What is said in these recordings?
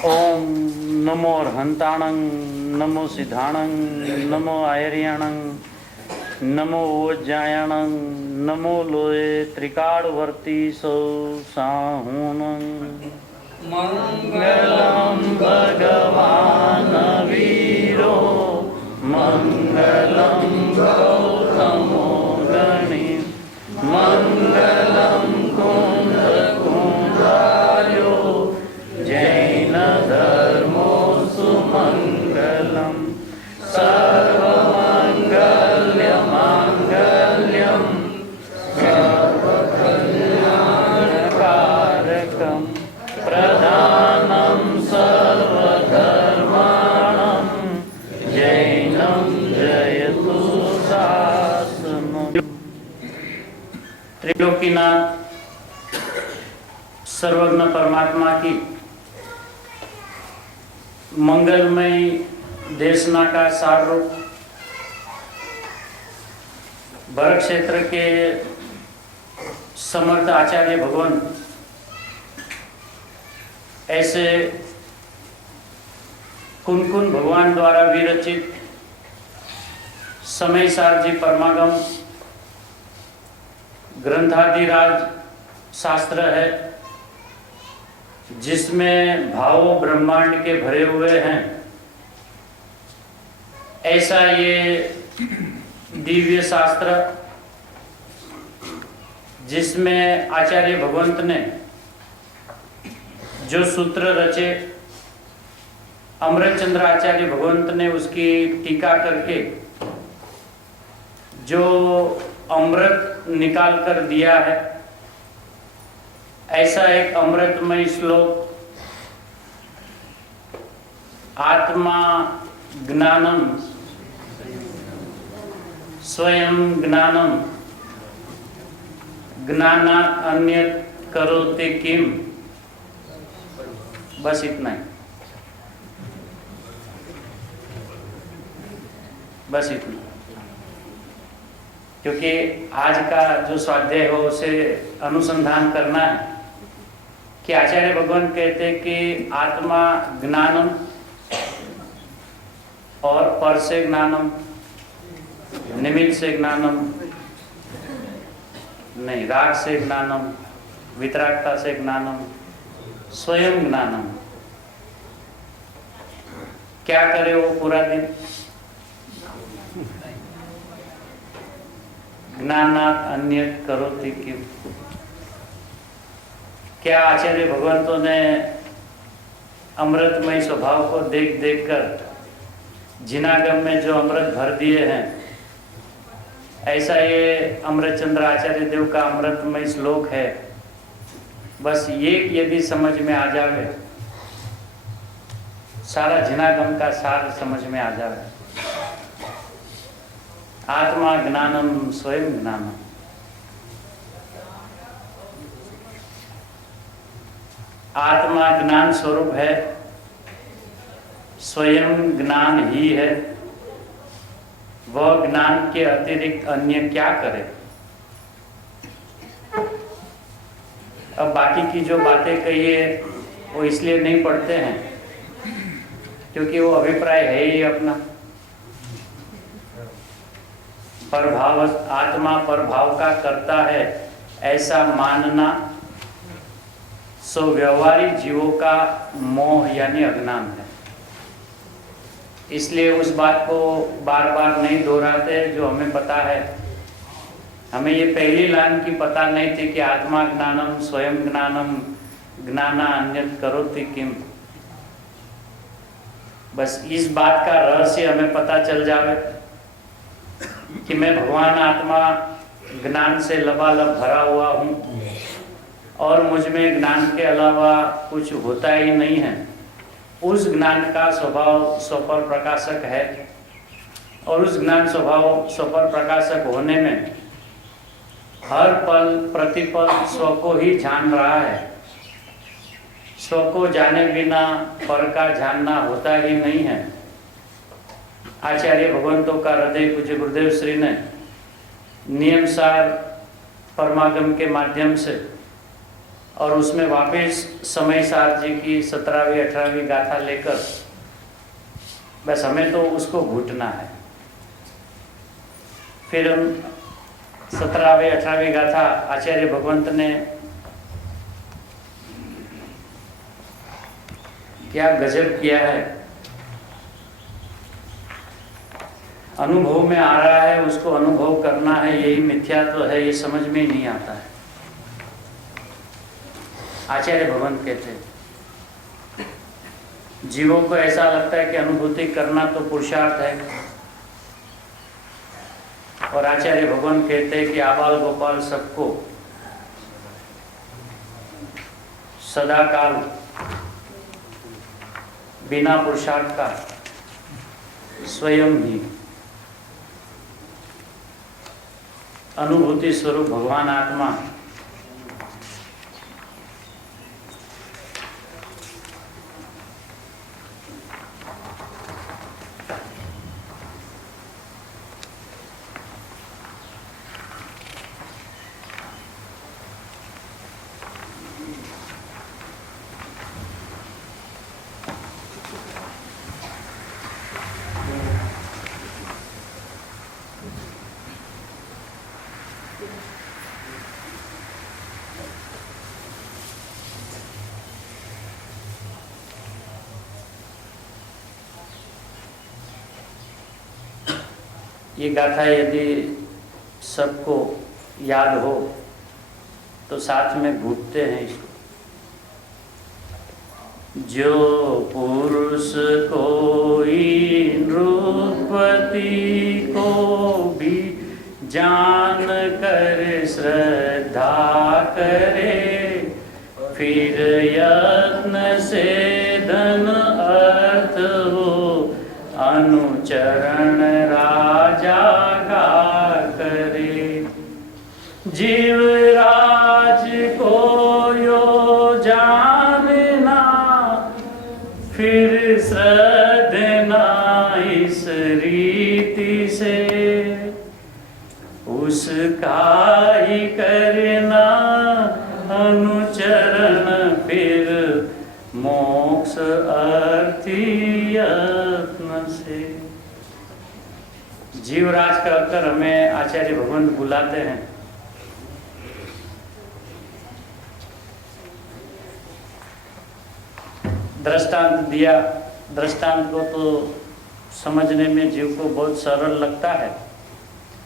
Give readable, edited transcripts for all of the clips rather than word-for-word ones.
ओम नमो हंताणं नमो सिद्धाणं नमो आयर्याणं नमो ओज्जायाणं नमो लोये त्रिकालवर्ती सौ साहूनं मंगलम भगवान वीरो मंगलम गौतमो गणी मंगलम कुंद कुंडार्यो जैन धर्मो सुमंगलम सर्वमंगल्य मांगल्यम सर्वकल्याणकारकम प्रधानम सर्वधर्माणं जैनं जयतु शासनम्। त्रिलोकीनाथ सर्वज्ञ परमात्मा की मंगलमय देशना का सार रूप भरत क्षेत्र के समर्थ आचार्य भगवान ऐसे कुन भगवान द्वारा विरचित समय सार जी परमागम ग्रंथादिराज शास्त्र है, जिसमें भाव ब्रह्मांड के भरे हुए हैं। ऐसा ये दिव्य शास्त्र जिसमें आचार्य भगवंत ने जो सूत्र रचे, अमृतचंद्र आचार्य भगवंत ने उसकी टीका करके जो अमृत निकाल कर दिया है, ऐसा एक अमृतमय श्लोक आत्मा ज्ञानम स्वयं ज्ञानम ज्ञानात् अन्यत् करोति किम। बस इतना ही, बस इतना, क्योंकि आज का जो स्वाध्याय हो उसे अनुसंधान करना है कि आचार्य भगवान कहते हैं कि आत्मा ज्ञानम और पर से ज्ञानम, निमित्त से ज्ञानम नहीं, राग से ज्ञानम, वितरागता से ज्ञानम, स्वयं ज्ञानम। क्या करे वो पूरा दिन? ज्ञानात् अन्यत् करोति किम। क्या आचार्य भगवंतों ने अमृतमय स्वभाव को देख देख कर जिनागम में जो अमृत भर दिए हैं, ऐसा ये अमृतचंद्र आचार्य देव का अमृतमय श्लोक है। बस ये यदि समझ में आ जावे, सारा जिनागम का सार समझ में आ जावे। आत्मा ज्ञानम स्वयं ज्ञानम। आत्मा ज्ञान स्वरूप है, स्वयं ज्ञान ही है। वह ज्ञान के अतिरिक्त अन्य क्या करे? अब बाकी की जो बातें कही है वो इसलिए नहीं पढ़ते हैं क्योंकि वो अभिप्राय है ही अपना। परभाव, आत्मा परभाव का करता है ऐसा मानना सो व्यवहारिक जीवों का मोह यानी अज्ञान है। इसलिए उस बात को बार बार नहीं दोहराते जो हमें पता है। हमें ये पहली लाइन की पता नहीं थी कि आत्मा ज्ञानम स्वयं ज्ञानम ज्ञाना अन्यत् करोति किम। बस इस बात का रहस्य हमें पता चल जावे कि मैं भगवान आत्मा ज्ञान से लबालब भरा हुआ हूँ और मुझ में ज्ञान के अलावा कुछ होता ही नहीं है। उस ज्ञान का स्वभाव स्वपर प्रकाशक है और उस ज्ञान स्वभाव स्वपर प्रकाशक होने में हर पल प्रतिपल स्व को ही जान रहा है। स्व को जाने बिना पर का जानना होता ही नहीं है। आचार्य भगवंतों का हृदय पूज्य गुरुदेव श्री ने नियम सार परमागम के माध्यम से और उसमें वापस समय सार जी की 17वीं 18वीं गाथा लेकर बस हमें तो उसको घूटना है। फिर हम 17वीं 18वीं गाथा आचार्य भगवंत ने क्या गजब किया है, अनुभव में आ रहा है, उसको अनुभव करना है, यही मिथ्यात्व है, ये समझ में ही नहीं आता है। आचार्य भगवंत कहते हैं जीवों को ऐसा लगता है कि अनुभूति करना तो पुरुषार्थ है, और आचार्य भगवान कहते हैं कि आबाल गोपाल सबको सदा काल बिना पुरुषार्थ का स्वयं ही अनुभूति स्वरूप भगवान आत्मा ये गाथा यदि सबको याद हो तो साथ में घूटते हैं इसको। जो पुरुष कोई नृपति को भी जान कर श्रद्धा करे, फिर यत्न से धन अर्थ हो अनुचरण राजा का करे। जीवराज को यो जानना, फिर श्रद्धना इस रीति से, उसका ही करना अनुचरण, फिर मोक्ष अर्थी यत्न से। जीवराज कहकर हमें आचार्य भगवंत बुलाते हैं। दृष्टांत दिया, दृष्टांत को तो समझने में जीव को बहुत सरल लगता है,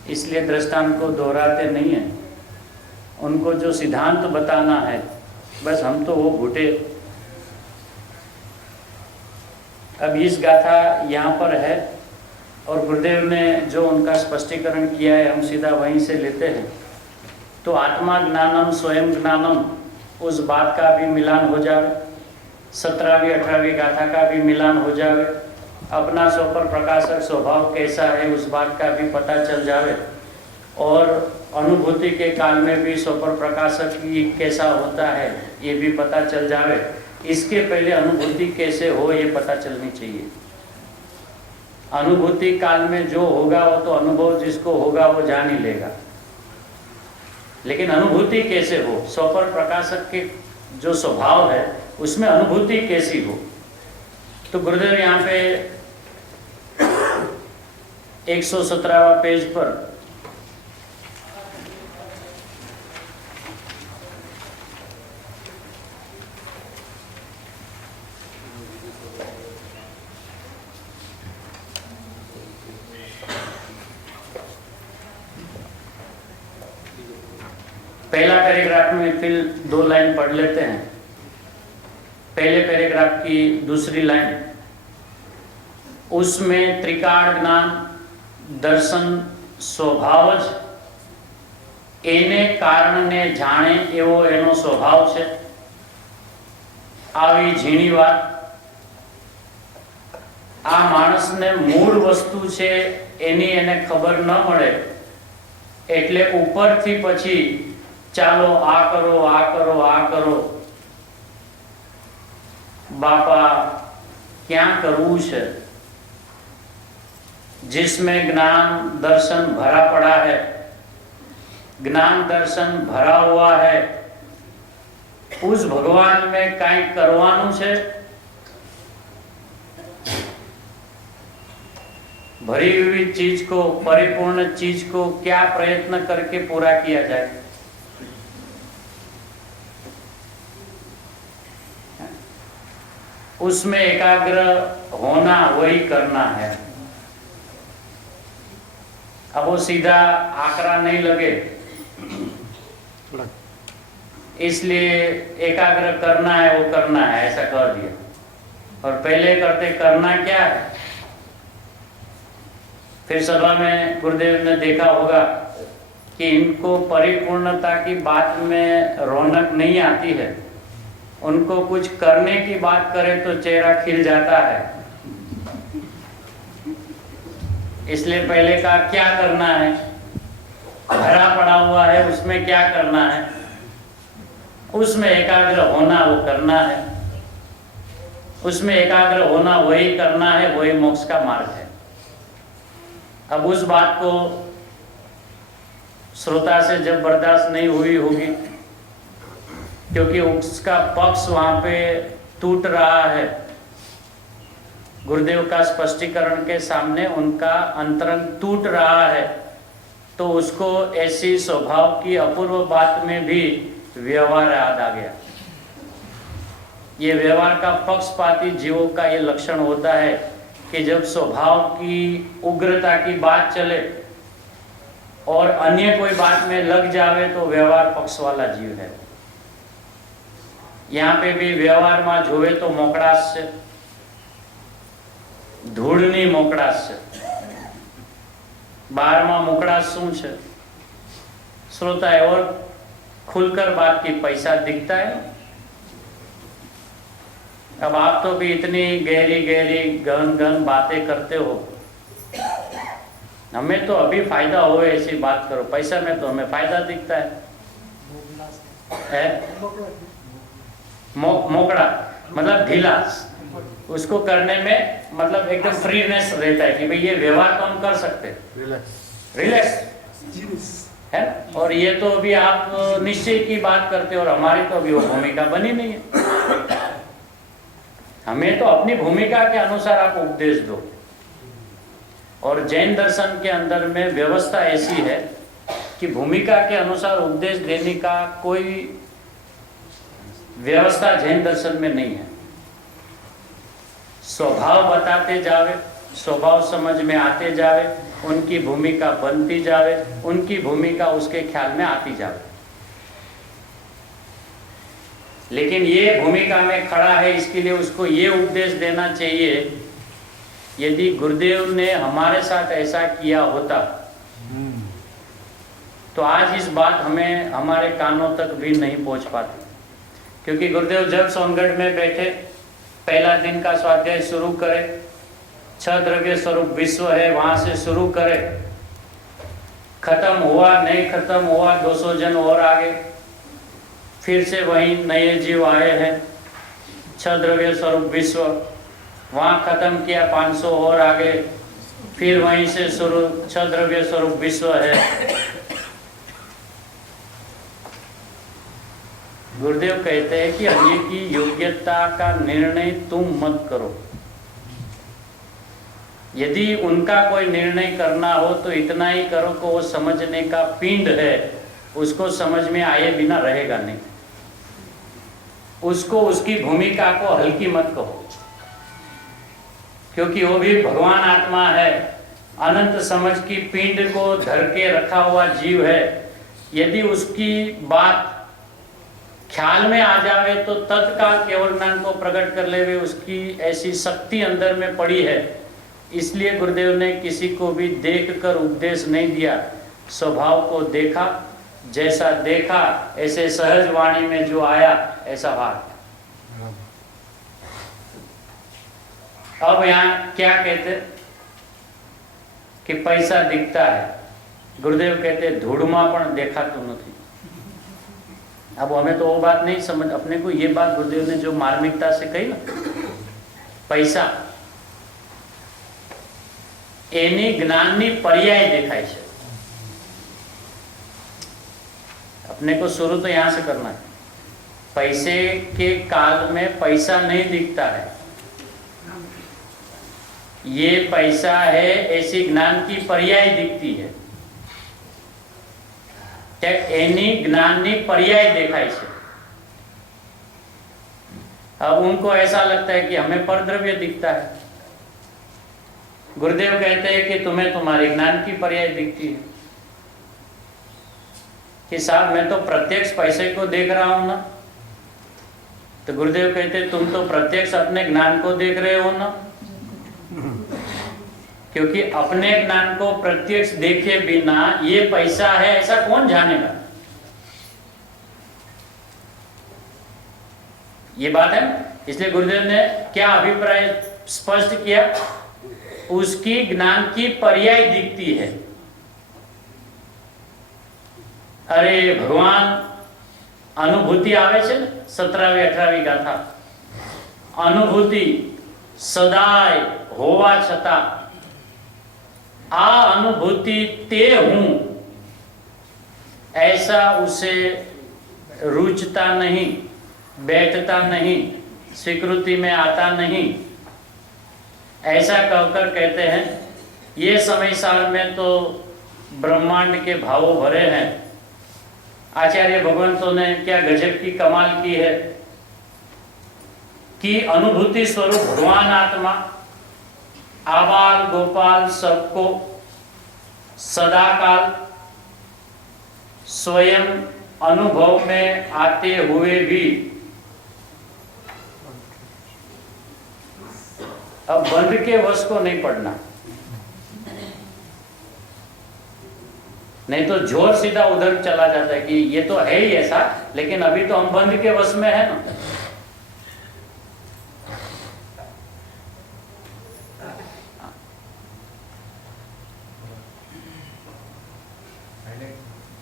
इसलिए दृष्टांत को दोहराते नहीं हैं। उनको जो सिद्धांत बताना है बस हम तो वो घुटे। अब इस गाथा यहाँ पर है और गुरुदेव ने जो उनका स्पष्टीकरण किया है हम सीधा वहीं से लेते हैं। तो आत्मा ज्ञानम स्वयं ज्ञानम, उस बात का भी मिलान हो जाए, 17वीं 18वीं गाथा का भी मिलान हो जाए, अपना स्वपर प्रकाशक स्वभाव कैसा है उस बात का भी पता चल जाए, और अनुभूति के काल में भी स्वपर प्रकाशक ही कैसा होता है ये भी पता चल जाए। इसके पहले अनुभूति कैसे हो ये पता चलनी चाहिए। अनुभूति काल में जो होगा वो तो अनुभव जिसको होगा वो जान ही लेगा, लेकिन अनुभूति कैसे हो, स्वपर प्रकाशक के जो स्वभाव है उसमें अनुभूति कैसी हो। तो गुरुदेव यहाँ पे 117वां पेज पर पहला पैराग्राफ में फिर 2 लाइन पढ़ लेते हैं। पहले पैराग्राफ की दूसरी लाइन, उसमें त्रिकाण ज्ञान दर्शन स्वभाव ज એને કારણને જાણે એવો એનો સ્વભાવ છે। આવી ઝીણી વાત આ માણસને મૂળ વસ્તુ છે એની એને ખબર ન મળે એટલે ઉપરથી પછી ચાલો આ કરો આ કરો આ કરો, બાપા ક્યાં કરવું છે। जिसमें ज्ञान दर्शन भरा पड़ा है, ज्ञान दर्शन भरा हुआ है, उस भगवान में काई करवानुं छे, भरी हुई चीज को, परिपूर्ण चीज को क्या प्रयत्न करके पूरा किया जाए। उसमें एकाग्र होना, वही करना है। अब वो सीधा आंकड़ा नहीं लगे, इसलिए एकाग्र करना है, वो करना है, ऐसा कर दिया। और पहले करते करना क्या है। फिर सभा में गुरुदेव ने देखा होगा कि इनको परिपूर्णता की बात में रौनक नहीं आती है, उनको कुछ करने की बात करे तो चेहरा खिल जाता है। इसलिए पहले का क्या करना है, भरा पड़ा हुआ है, उसमें क्या करना है, उसमें एकाग्र होना, वो करना है। उसमें एकाग्र होना, वही करना है, वही मोक्ष का मार्ग है। अब उस बात को श्रोता से जब बर्दाश्त नहीं हुई होगी, क्योंकि उसका पक्ष वहां पे टूट रहा है, गुरुदेव का स्पष्टीकरण के सामने उनका अंतरंग टूट रहा है, तो उसको ऐसी स्वभाव की अपूर्व बात में भी व्यवहार याद आ गया। ये व्यवहार का पक्षपाती जीवों का ये लक्षण होता है कि जब स्वभाव की उग्रता की बात चले और अन्य कोई बात में लग जावे तो व्यवहार पक्ष वाला जीव है। यहाँ पे भी व्यवहार में जोवे तो मोकड़ास से, धूળની મોકળાશ છે, બારમાં મોકળાશ શું છે? श्रोता है और खुलकर बात की, पैसा दिखता है। अब आप तो भी इतनी गहरी गहरी गहन गहन बातें करते हो, हमें तो अभी फायदा हो ऐसी बात करो, पैसा में तो हमें फायदा दिखता है। मोकड़ा मतलब ढीला, उसको करने में मतलब एकदम फ्रीनेस रहता है कि भाई ये व्यवहार तो हम कर सकते हैं, रिलैक्स है। और ये तो अभी आप निश्चय की बात करते हो और हमारी तो अभी वो भूमिका बनी नहीं है। हमें तो अपनी भूमिका के अनुसार आप उपदेश दो। और जैन दर्शन के अंदर में व्यवस्था ऐसी है कि भूमिका के अनुसार उपदेश देने का कोई व्यवस्था जैन दर्शन में नहीं है। स्वभाव बताते जावे, स्वभाव समझ में आते जावे, उनकी भूमिका बनती जावे, उनकी भूमिका उसके ख्याल में आती जावे। लेकिन ये भूमिका में खड़ा है, इसके लिए उसको ये उपदेश देना चाहिए। यदि गुरुदेव ने हमारे साथ ऐसा किया होता तो आज इस बात हमें हमारे कानों तक भी नहीं पहुंच पाती। क्योंकि गुरुदेव जब सोनगढ़ में बैठे, पहला दिन का स्वाध्याय शुरू करे, 6 द्रव्य स्वरूप विश्व है वहां से शुरू करे, खत्म हुआ नहीं खत्म हुआ, 200 जन और आगे, फिर से वही नए जीव आए हैं, 6 द्रव्य स्वरूप विश्व वहां खत्म किया, 500 और आगे, फिर वहीं से शुरू 6 द्रव्य स्वरूप विश्व है। गुरुदेव कहते हैं कि अन्य की योग्यता का निर्णय तुम मत करो। यदि उनका कोई निर्णय करना हो तो इतना ही करो कि वो समझने का पिंड है, उसको समझ में आए बिना रहेगा नहीं। उसको उसकी भूमिका को हल्की मत कहो, क्योंकि वो भी भगवान आत्मा है, अनंत समझ की पिंड को धर के रखा हुआ जीव है। यदि उसकी बात ख्याल में आ जावे तो तत्काल केवल ज्ञान को प्रकट कर लेवे, उसकी ऐसी शक्ति अंदर में पड़ी है। इसलिए गुरुदेव ने किसी को भी देखकर उपदेश नहीं दिया, स्वभाव को देखा, जैसा देखा ऐसे सहज वाणी में जो आया ऐसा बात। अब यहाँ क्या कहते कि पैसा दिखता है, गुरुदेव कहते धूड़मा पण देखातुं नथी। अब हमें तो वो बात नहीं समझ, अपने को ये बात गुरुदेव ने जो मार्मिकता से कही ना, पैसा एनी ज्ञाननी पर्याय देखाय छे। अपने को शुरू तो यहां से करना है। पैसे के काल में पैसा नहीं दिखता है, ये पैसा है ऐसी ज्ञान की पर्याय दिखती है। एनी ज्ञाननी पर्याय देखाय છે। अब उनको ऐसा लगता है कि हमें परद्रव्य दिखता है। गुरुदेव कहते हैं कि तुम्हें तुम्हारे ज्ञान की पर्याय दिखती है कि साहब मैं तो प्रत्यक्ष पैसे को देख रहा हूं ना। तो गुरुदेव कहते हैं तुम तो प्रत्यक्ष अपने ज्ञान को देख रहे हो ना, क्योंकि अपने ज्ञान को प्रत्यक्ष देखे बिना ये पैसा है ऐसा कौन जानेगा। ये बात है। इसलिए गुरुदेव ने क्या अभिप्राय स्पष्ट किया, उसकी ज्ञान की पर्याय दिखती है। अरे भगवान अनुभूति आवे छे, 17वी 18वी गाथा, अनुभूति सदाय होवा छता आ अनुभूति ते हूं, ऐसा उसे रुचता नहीं, बैठता नहीं, स्वीकृति में आता नहीं। ऐसा कहकर कहते हैं ये समय साल में तो ब्रह्मांड के भावों भरे हैं। आचार्य भगवंतों ने क्या गजब की कमाल की है कि अनुभूति स्वरूप भगवान आत्मा आबाल गोपाल सबको सदाकाल स्वयं अनुभव में आते हुए भी अब बंध के वश को नहीं पड़ना, नहीं तो जोर सीधा उधर चला जाता है कि ये तो है ही ऐसा, लेकिन अभी तो हम बंध के वश में है ना।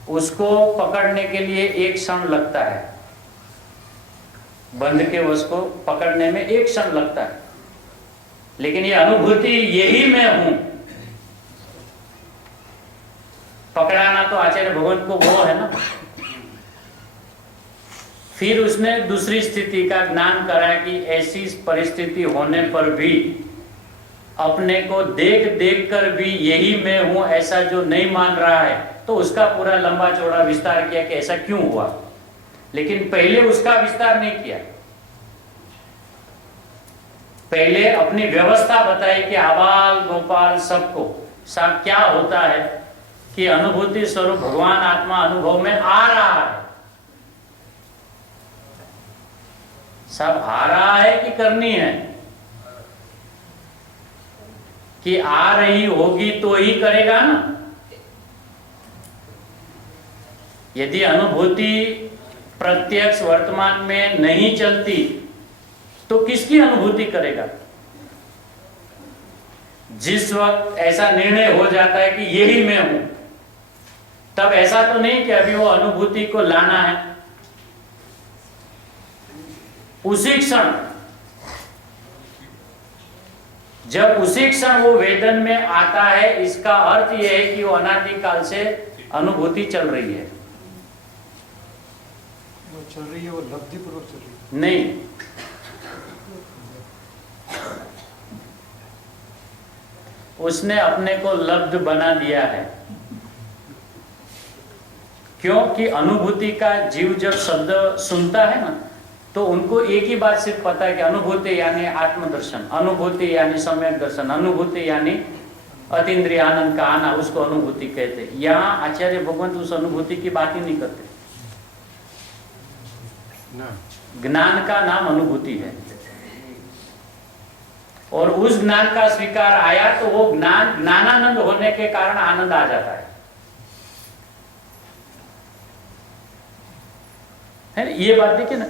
उसको पकड़ने के लिए एक क्षण लगता है, बंध के वश को पकड़ने में एक क्षण लगता है, लेकिन ये अनुभूति यही मैं हूं, पकड़ाना तो आचार्य भगवान को वो है ना। फिर उसने दूसरी स्थिति का ज्ञान करा कि ऐसी परिस्थिति होने पर भी अपने को देख देख कर भी यही मैं हूं ऐसा जो नहीं मान रहा है, तो उसका पूरा लंबा चौड़ा विस्तार किया कि ऐसा क्यों हुआ। लेकिन पहले उसका विस्तार नहीं किया, पहले अपनी व्यवस्था बताई कि आबाल गोपाल सबको सब क्या होता है कि अनुभूति स्वरूप भगवान आत्मा अनुभव में आ रहा है। सब आ रहा है कि करनी है, कि आ रही होगी तो ही करेगा ना। यदि अनुभूति प्रत्यक्ष वर्तमान में नहीं चलती तो किसकी अनुभूति करेगा। जिस वक्त ऐसा निर्णय हो जाता है कि यही मैं हूं, तब ऐसा तो नहीं कि अभी वो अनुभूति को लाना है। उसी क्षण, जब उसी क्षण वो वेदन में आता है, इसका अर्थ यह है कि वो अनादिकाल से अनुभूति चल रही है। वो चल रही है, वो लब्धि पूर्वक चल रही है। नहीं, उसने अपने को लब्ध बना दिया है। क्योंकि अनुभूति का जीव जब शब्द सुनता है ना, तो उनको एक ही बात सिर्फ पता है कि अनुभूति यानी आत्मदर्शन, अनुभूति यानी सम्यक दर्शन, अनुभूति यानी अतीन्द्रिय आनंद का आना, उसको अनुभूति कहते। यहाँ आचार्य भगवंत उस अनुभूति की बात ही नहीं करते। ज्ञान का नाम अनुभूति है, और उस ज्ञान का स्वीकार आया तो वो ज्ञान ज्ञानानंद होने के कारण आनंद आ जाता है ना? ये बात देखिए ना,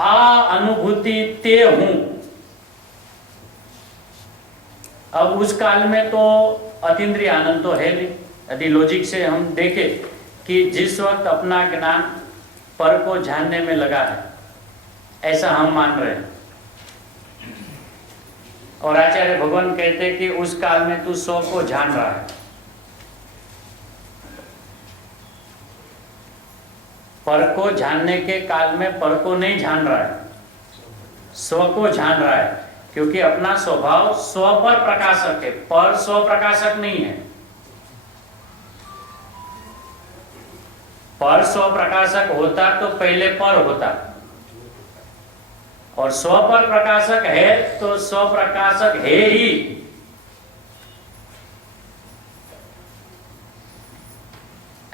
आ अनुभूति ते हूं। अब उस काल में तो अतीन्द्रिय आनंद तो है नहीं। यदि लॉजिक से हम देखें कि जिस वक्त अपना ज्ञान पर को जानने में लगा है, ऐसा हम मान रहे हैं, और आचार्य भगवान कहते हैं कि उस काल में तू सौ को जान रहा है, पर को जानने के काल में पर को नहीं जान रहा है, स्व को जान रहा है, क्योंकि अपना स्वभाव स्व पर प्रकाशक है, पर स्व प्रकाशक नहीं है। पर स्व प्रकाशक होता तो पहले पर होता, और स्व पर प्रकाशक है तो स्व प्रकाशक है ही।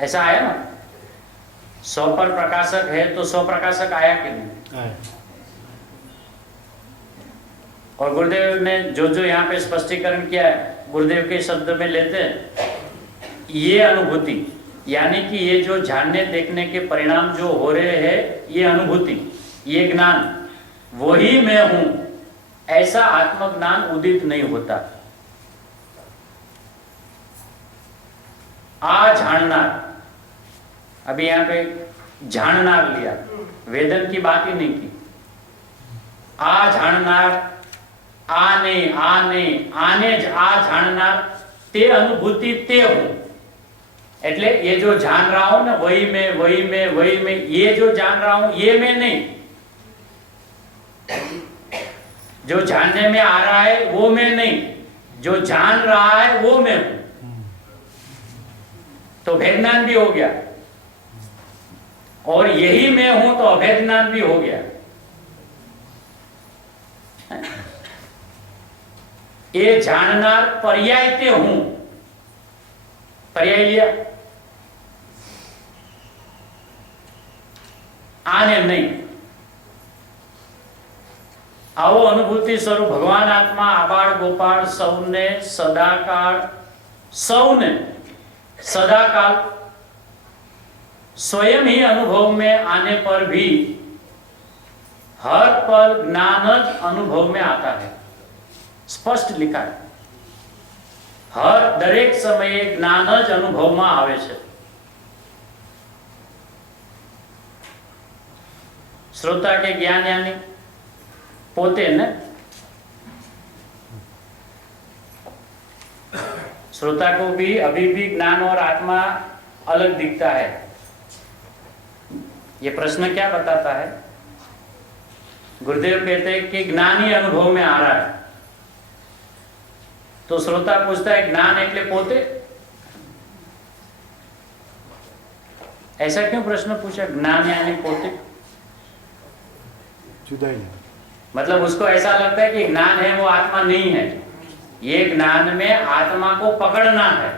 ऐसा आया ना, स्व पर प्रकाशक है तो स्व प्रकाशक आया कि नहीं? और गुरुदेव ने जो जो यहाँ पे स्पष्टीकरण किया है, गुरुदेव के शब्द में लेते हैं, ये अनुभूति यानी कि ये जो जानने देखने के परिणाम जो हो रहे हैं, ये अनुभूति, ये ज्ञान, वही मैं हूं, ऐसा आत्मज्ञान उदित नहीं होता। आ जानना, अभी यहाँ पे जाननार लिया, वेदन की बात ही नहीं की। आ जाननार, आने आने आने आ जाननार, ते अनुभूति ते हूं। એટલે ये जो जान रहा हूं ना, वही मैं वही मैं वही मैं, ये जो जान रहा हूं ये मैं नहीं, जो जानने में आ रहा है वो मैं नहीं, जो जान रहा है वो मैं हूं। तो भेद ज्ञान भी हो गया, और यही मैं हूं तो अभेद ज्ञान भी हो गया। ये जाननार पर्याय ते हूं, पर्याय लिया, आने नहीं। आवो अनुभूति स्वरूप भगवान आत्मा आबाळ गोपाळ सौने सदाकाल, सौने सदाकाल स्वयं ही अनुभव में आने पर भी हर पल ज्ञान अनुभव में आता है। स्पष्ट लिखा है, हर दरेक समये ज्ञान अनुभव में आवे छे। श्रोता के ज्ञान यानी पोते ने, श्रोता को भी अभी भी ज्ञान और आत्मा अलग दिखता है। ये प्रश्न क्या बताता है? गुरुदेव कहते हैं कि ज्ञान ही अनुभव में आ रहा है, तो श्रोता पूछता है ज्ञान એટલે પોતે? ऐसा क्यों प्रश्न पूछा? ज्ञान यानी पोते, जुदाई, मतलब उसको ऐसा लगता है कि ज्ञान है वो आत्मा नहीं है। ये ज्ञान में आत्मा को पकड़ना है।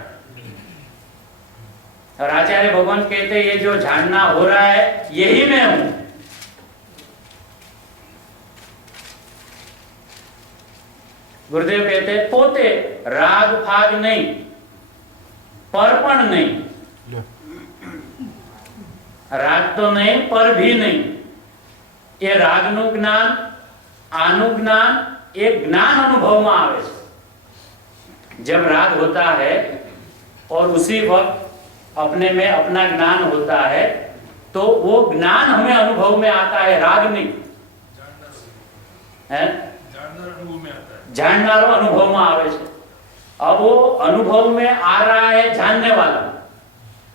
और आचार्य भगवान कहते हैं ये जो जानना हो रहा है यही मैं हूं। गुरुदेव कहते हैं पोते, राग फाग नहीं, परपण नहीं, राग तो नहीं पर भी नहीं। ये रागनु ज्ञान अनुज्ञान एक ज्ञान अनुभव में आवे छे। जब राग होता है और उसी वक्त अपने में अपना ज्ञान होता है तो वो ज्ञान हमें अनुभव में आता है, राग नहीं है, जाननारो अनुभव में आवे छे। अब वो अनुभव में आ रहा है जानने वाला,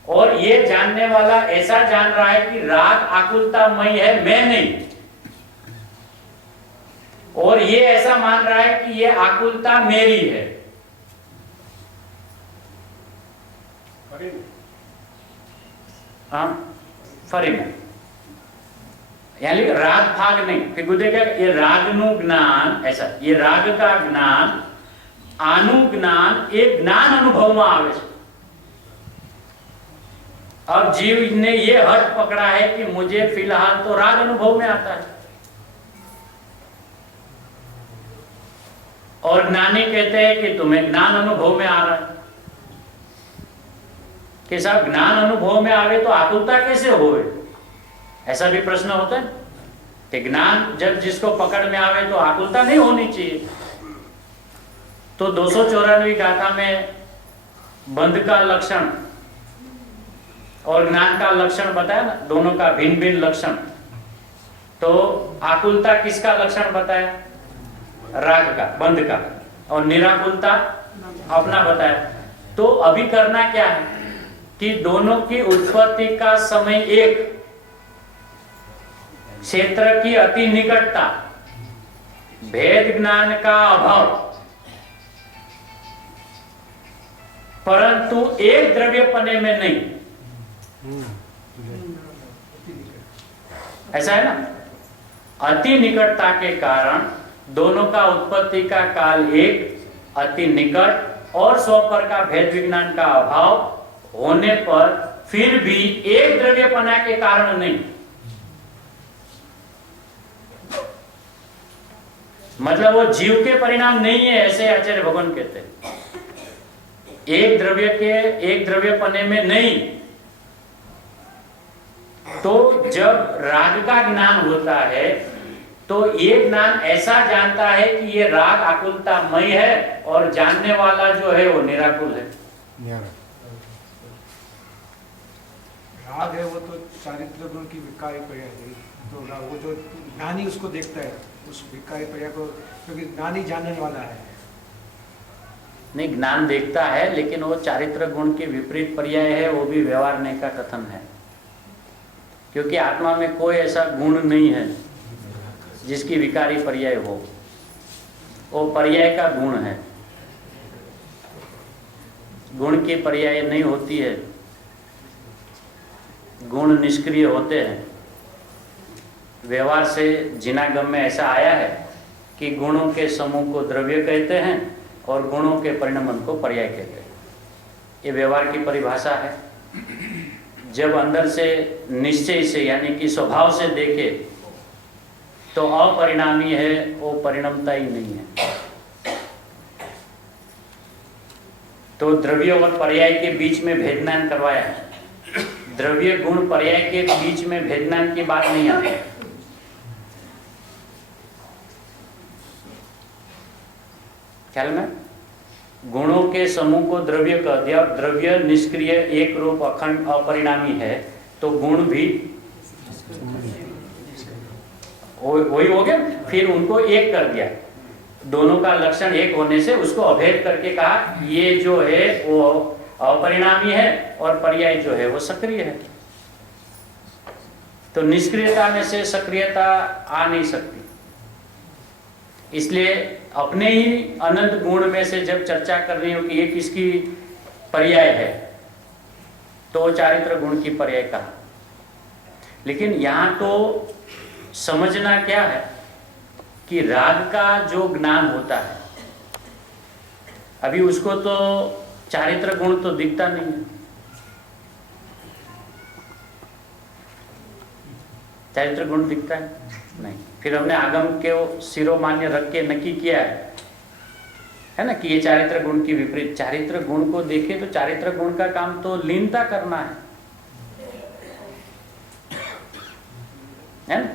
और ये जानने वाला ऐसा जान रहा है कि राग आकुलतामय है, मैं नहीं। और ये ऐसा मान रहा है कि ये आकुलता मेरी है। हाँ, फरी में यानी राग भाग नहीं। फिर गुरुदेव क्या, ये रागनु ज्ञान, ऐसा ये राग का ज्ञान अनुज्ञान एक ज्ञान अनुभव में आवे छे। अब जीव ने ये हट पकड़ा है कि मुझे फिलहाल तो राग अनुभव में आता है, और ज्ञानी कहते हैं कि तुम्हें ज्ञान अनुभव में आ रहा है। कि साहब ज्ञान अनुभव में आवे तो आकुलता कैसे होवे? ऐसा भी प्रश्न होता है कि ज्ञान जब जिसको पकड़ में आवे तो आकुलता नहीं होनी चाहिए। तो 294वीं गाथा में बंध का लक्षण और ज्ञान का लक्षण बताया ना, दोनों का भिन्न भिन्न लक्षण। तो आकुलता किसका लक्षण बताया? राग का, बंध का, और निराकुलता अपना बताया। तो अभी करना क्या है कि दोनों की उत्पत्ति का समय एक, क्षेत्र की अति निकटता, भेद ज्ञान का अभाव, परंतु एक द्रव्यपने में नहीं। ऐसा है ना, अति निकटता के कारण दोनों का उत्पत्ति का काल एक, अति निकट और स्वपर का भेद विज्ञान का अभाव होने पर फिर भी एक द्रव्यपना के कारण नहीं। मतलब वो जीव के परिणाम नहीं है, ऐसे आचार्य भगवान कहते हैं। एक द्रव्यपने में नहीं। तो जब राग का ज्ञान होता है तो ये ज्ञान ऐसा जानता है कि ये राग आकुलतामय है और जानने वाला जो है वो निराकुल है। राग है वो तो चारित्र गुण की विकारी पर्याय है, तो वो जो ज्ञानी उसको देखता है उस विकारी पर्याय को, क्योंकि ज्ञानी जानने वाला है। नहीं, ज्ञान देखता है लेकिन वो चारित्र गुण के विपरीत पर्याय है, वो भी व्यवहार नहीं का कथन है। क्योंकि आत्मा में कोई ऐसा गुण नहीं है जिसकी विकारी पर्याय हो, वो पर्याय का गुण है। गुण की पर्याय नहीं होती है, गुण निष्क्रिय होते हैं। व्यवहार से जिनागम में ऐसा आया है कि गुणों के समूह को द्रव्य कहते हैं और गुणों के परिणमन को पर्याय कहते हैं। ये व्यवहार की परिभाषा है। जब अंदर से निश्चय से यानी कि स्वभाव से देखे तो अपरिणामी है, वो परिणमता ही नहीं है। तो द्रव्य और पर्याय के बीच में भेदज्ञान करवाया है। द्रव्य गुण पर्याय के बीच में भेदज्ञान की बात नहीं आती। ख्याल में गुणों के समूह को द्रव्य कह दिया। द्रव्य निष्क्रिय एक रूप अखंड अपरिणामी है, तो गुण भी वही हो गया। फिर उनको एक कर दिया, दोनों का लक्षण एक होने से उसको अभेद करके कहा ये जो है वो अपरिणामी है और पर्याय जो है वो सक्रिय है। तो निष्क्रियता में से सक्रियता आ नहीं सकती। इसलिए अपने ही अनंत गुण में से जब चर्चा कर रही हो कि ये किसकी पर्याय है, तो चारित्र गुण की पर्याय कहा। लेकिन यहाँ तो समझना क्या है कि राग का जो ज्ञान होता है, अभी उसको तो चारित्र गुण तो दिखता नहीं है। चारित्र गुण दिखता है नहीं। फिर हमने आगम के शिरोमान्य रख के नक्की किया है ना कि ये चारित्र गुण की विपरीत। चारित्र गुण को देखे तो चारित्र गुण का काम तो लीनता करना है ना?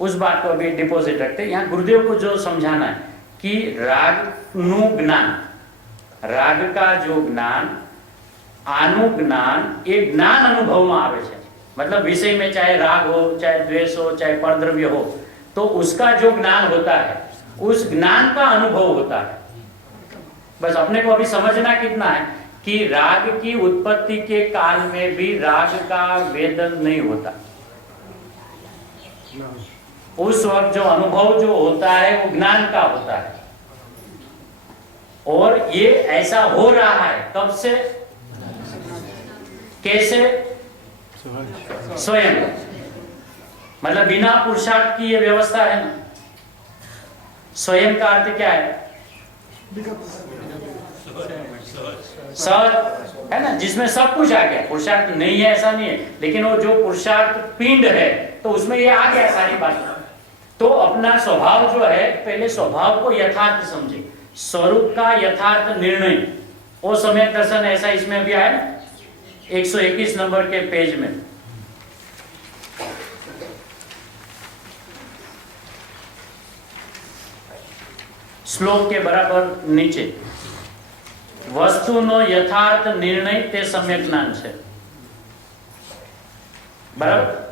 उस बात को अभी डिपोजिट रखते। यहाँ गुरुदेव को जो समझाना है कि रागनुज्ञान, राग का जो ज्ञान, अनुज्ञान, ये ज्ञान अनुभव में आवे छे। मतलब विषय में चाहे राग हो, चाहे द्वेष हो, चाहे परद्रव्य हो, तो उसका जो ज्ञान होता है उस ज्ञान का अनुभव होता है। बस अपने को अभी समझना कितना है कि राग की उत्पत्ति के काल में भी राग का वेदन नहीं होता। उस वक्त जो अनुभव जो होता है वो ज्ञान का होता है। और ये ऐसा हो रहा है कब से, कैसे? स्वयं। मतलब बिना पुरुषार्थ की ये व्यवस्था है ना। स्वयं का अर्थ क्या है? सहज है ना, जिसमें सब कुछ आ गया। पुरुषार्थ नहीं है ऐसा नहीं है, लेकिन वो जो पुरुषार्थ पिंड है तो उसमें ये आ गया सारी बात। तो अपना स्वभाव जो है, पहले स्वभाव को यथार्थ समझे, स्वरूप का यथार्थ निर्णय। वो समय दर्शन ऐसा इसमें भी आया ना 121 नंबर के पेज में। श्लोक के बराबर नीचे, वस्तुनो यथार्थ निर्णय ते सम्यक ज्ञान છે। बराबर?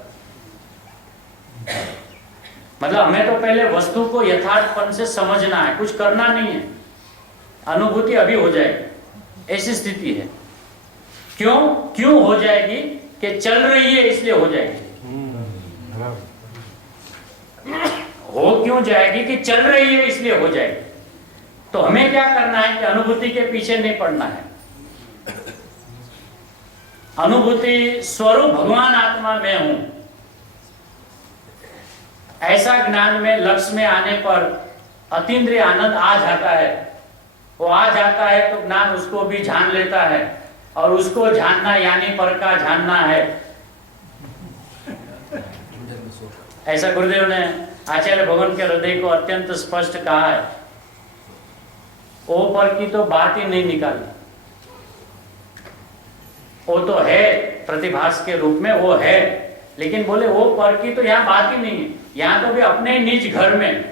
मतलब हमें तो पहले वस्तु को यथार्थपन से समझना है, कुछ करना नहीं है। अनुभूति अभी हो जाएगी, ऐसी स्थिति है। क्यों हो जाएगी? कि चल रही है इसलिए हो जाएगी। हो क्यों जाएगी कि चल रही है इसलिए हो जाएगी। तो हमें क्या करना है कि अनुभूति के पीछे नहीं पड़ना है। अनुभूति स्वरूप भगवान आत्मा में हूं, ऐसा ज्ञान में लक्ष्य में आने पर अतीन्द्रिय आनंद आ जाता है। वो आ जाता है तो ज्ञान उसको भी जान लेता है, और उसको जानना यानी पर का जानना है। ऐसा गुरुदेव ने आचार्य भगवान के हृदय को अत्यंत स्पष्ट कहा है। ओ पर की तो बात ही नहीं निकाली, वो तो है प्रतिभास के रूप में वो है, लेकिन बोले वो पर की तो यहाँ बात ही नहीं है। यहाँ तो भी अपने निज घर में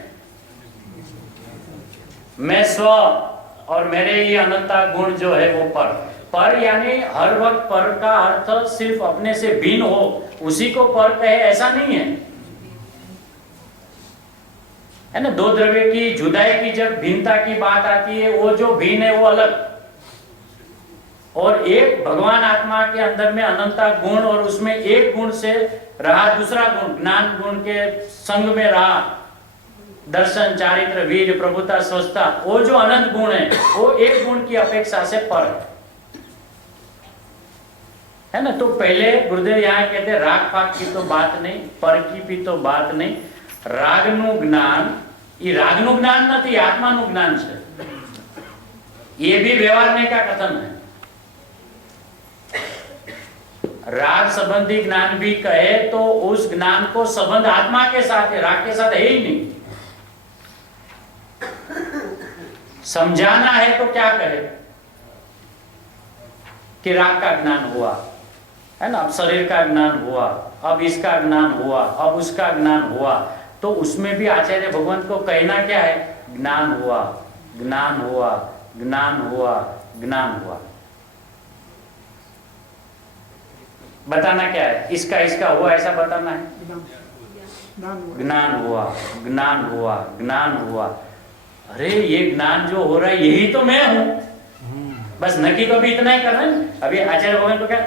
मैं स्व और मेरे ये अनंता गुण जो है वो पर यानी हर वक्त पर का अर्थ सिर्फ अपने से भिन्न हो उसी को पर कहे, ऐसा नहीं है ना। दो द्रव्य की जुदाई की जब भिन्नता की बात आती है, वो जो भिन्न है वो अलग, और एक भगवान आत्मा के अंदर में अनंता गुण और उसमें एक गुण से रहा दूसरा गुण, ज्ञान गुण के संग में रहा दर्शन, चारित्र, वीर, प्रभुता, स्वस्थता, वो जो अनंत गुण है वो एक गुण की अपेक्षा से पर है ना। तो पहले गुरुदेव यहाँ कहते हैं राग फाग की तो बात नहीं, पर की भी तो बात नहीं। रागनु ज्ञान ये रागनु ज्ञान नहीं, आत्मानु ज्ञान है। ये भी व्यवहार का कथन है। राग संबंधी ज्ञान भी कहे तो उस ज्ञान को संबंध आत्मा के साथ है, राग के साथ है ही नहीं। समझाना है तो क्या कहे कि राग का ज्ञान हुआ है ना, अब शरीर का ज्ञान हुआ, अब इसका ज्ञान हुआ, अब उसका ज्ञान हुआ, तो उसमें भी आचार्य भगवान को कहना क्या है, ज्ञान हुआ, ज्ञान हुआ, ज्ञान हुआ, ज्ञान हुआ। बताना क्या है, इसका इसका हुआ ऐसा बताना है। ज्ञान हुआ, ज्ञान हुआ, ज्ञान हुआ। अरे ये ज्ञान जो हो रहा है यही तो मैं हूं, बस नकी को भी इतना ही करना है। अभी आचार्य भगवान को क्या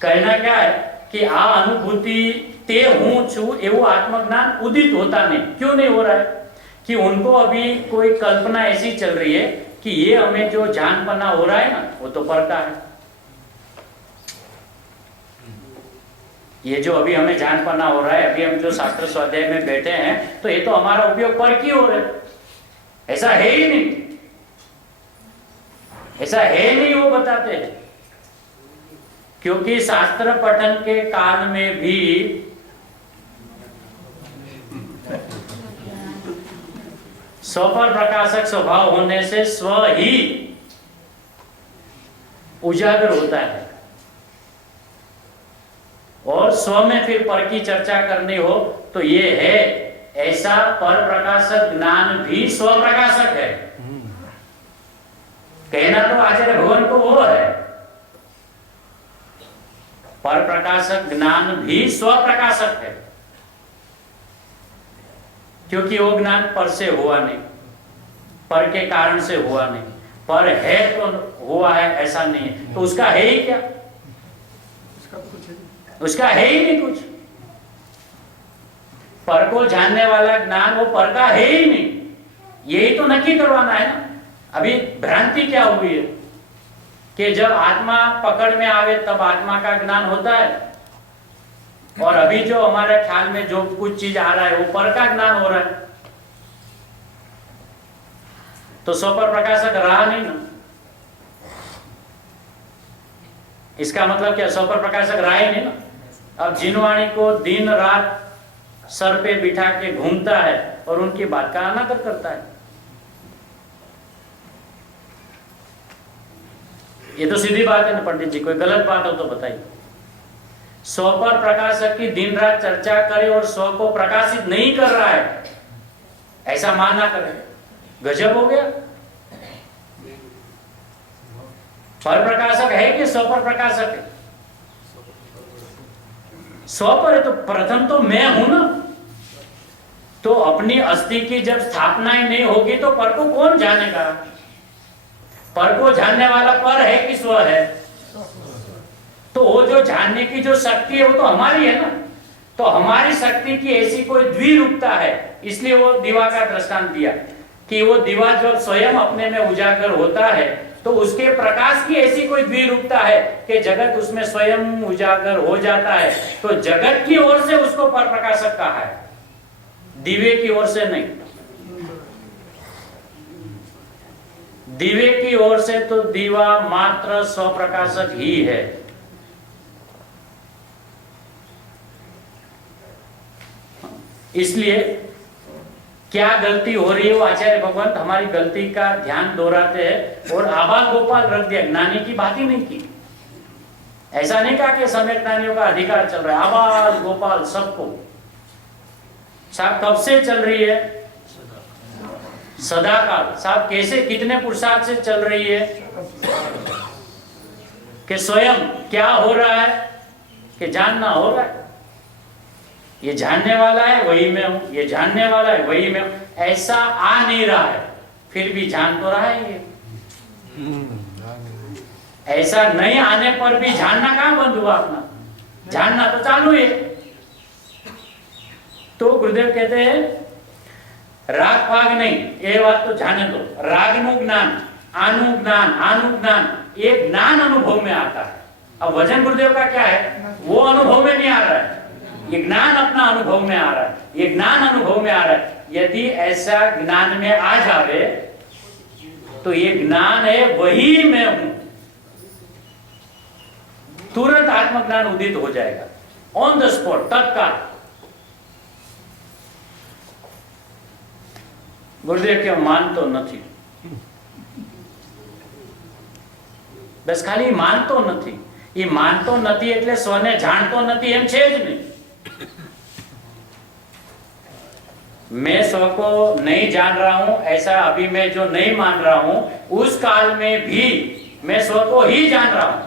कहना क्या है कि आ अनुभूति ते हूं छु एवं आत्मज्ञान उदित होता नहीं। क्यों नहीं हो रहा है कि उनको अभी कोई कल्पना ऐसी चल रही है कि ये हमें जो जानपना हो रहा है ना वो तो पर का है। ये जो अभी हमें जानपना हो रहा है, अभी हम जो शास्त्र स्वाध्याय में बैठे हैं, तो ये तो हमारा उपयोग पर की हो रहा है, ऐसा है ही नहीं, ऐसा है नहीं वो बताते हैं। क्योंकि शास्त्र पठन के काल में भी स्व पर प्रकाशक स्वभाव होने से स्व ही उजागर होता है, और स्व में फिर पर की चर्चा करनी हो तो ये है ऐसा पर प्रकाशक ज्ञान भी स्व प्रकाशक है। कहना तो आचार्य भगवान को वो है, पर प्रकाशक ज्ञान भी स्व प्रकाशक है, क्योंकि वो ज्ञान पर से हुआ नहीं, पर के कारण से हुआ नहीं, पर है तो हुआ है ऐसा नहीं है। तो उसका है ही क्या, उसका है ही नहीं कुछ। पर को जानने वाला ज्ञान वो पर का है ही नहीं, यही तो नक्की करवाना है ना। अभी भ्रांति क्या हुई है कि जब आत्मा पकड़ में आवे तब आत्मा का ज्ञान होता है, और अभी जो हमारे ख्याल में जो कुछ चीज आ रहा है वो पर का ज्ञान हो रहा है, तो स्व पर प्रकाशक रहा नहीं ना। इसका मतलब क्या, स्व पर प्रकाशक रहा ही नहीं ना। अब जिनवाणी को दिन रात सर पे बिठा के घूमता है और उनकी बात का अनादर करता है, ये तो सीधी बात है ना पंडित जी, कोई गलत बात हो तो बताइए। स्व पर प्रकाशक की दिन रात चर्चा करे और स्व को प्रकाशित नहीं कर रहा है ऐसा मानना करे, गजब हो गया। पर प्रकाशक है कि स्व पर प्रकाशक है? स्व पर है तो प्रथम तो मैं हूं ना, तो अपनी अस्थि की जब स्थापना ही नहीं होगी तो पर को कौन जानेगा? पर को जानने वाला पर है कि स्व है? तो वो जो जानने की जो शक्ति है वो तो हमारी है ना। तो हमारी शक्ति की ऐसी कोई द्विरूपता है, इसलिए वो दीवा का दृष्टांत दिया कि वो दीवा जो स्वयं अपने में उजागर होता है तो उसके प्रकाश की ऐसी कोई द्विरूपता है कि जगत उसमें स्वयं उजागर हो जाता है। तो जगत की ओर से उसको पर प्रकाशक कहा है, दिवे की ओर से नहीं। दिवे की ओर से तो दीवा मात्र स्वप्रकाशक ही है। इसलिए क्या गलती हो रही है वो आचार्य भगवंत हमारी गलती का ध्यान दोहराते हैं और आबाल गोपाल रख दिया, ज्ञानी की बात ही नहीं की। ऐसा नहीं कहा कि सम्यक ज्ञानियों का अधिकार चल रहा है, आबाल गोपाल सबको। साहब कब से चल रही है? सदाकाल। साहब कैसे, कितने पुरुषार्थ से चल रही है कि स्वयं क्या हो रहा है कि जानना हो रहा है। ये जानने वाला है वही मैं हूं, ये जानने वाला है वही मैं हूं। ऐसा आ नहीं रहा है, फिर भी जान तो रहा है ये। ऐसा नहीं आने पर भी जानना कहां बंद हुआ अपना? जानना तो चालू है। तो गुरुदेव कहते हैं राग फाग नहीं, ये बात तो जाने दो। रागनु ज्ञान, अनुज्ञान, ये ज्ञान अनुभव में आता है। अब वचन गुरुदेव का क्या है, वो अनुभव में नहीं आ रहा है, ये ज्ञान अपना अनुभव में आ रहा है। ये ज्ञान अनुभव में आ रहा है। यदि ऐसा ज्ञान में आ जावे तो ये ज्ञान है वही मैं हूं, तुरंत आत्मज्ञान उदित हो जाएगा, ऑन द स्पॉट, तत्काल। गुरुदेव के मान तो नहीं, बस खाली मान तो नहीं। ये मान तो नहीं એટલે સ્વને જાણતો નથી એમ છે જ નહીં। मैं स्व को नहीं जान रहा हूं, ऐसा अभी मैं जो नहीं मान रहा हूं, उस काल में भी मैं स्व को ही जान रहा हूं।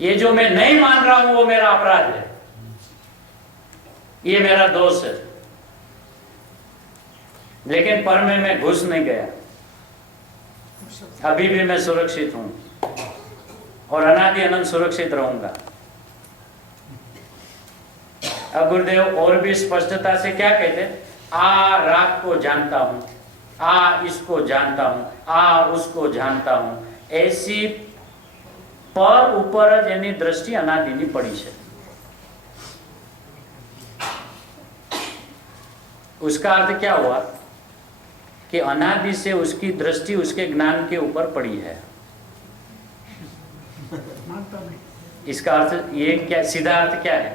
ये जो मैं नहीं मान रहा हूं वो मेरा अपराध है, ये मेरा दोष है। लेकिन पर में मैं घुस नहीं गया, अभी भी मैं सुरक्षित हूं और अनादि अनंत सुरक्षित रहूंगा। अब गुरुदेव और भी स्पष्टता से क्या कहते हैं, आ राग को जानता हूं, आ इसको जानता हूं, आ उसको जानता हूं। ऐसी पर ऊपर ज एनी दृष्टि अनादिनी पड़ी है। उसका अर्थ क्या हुआ कि अनादि से उसकी दृष्टि उसके ज्ञान के ऊपर पड़ी है। इसका अर्थ ये क्या, सीधा अर्थ क्या है,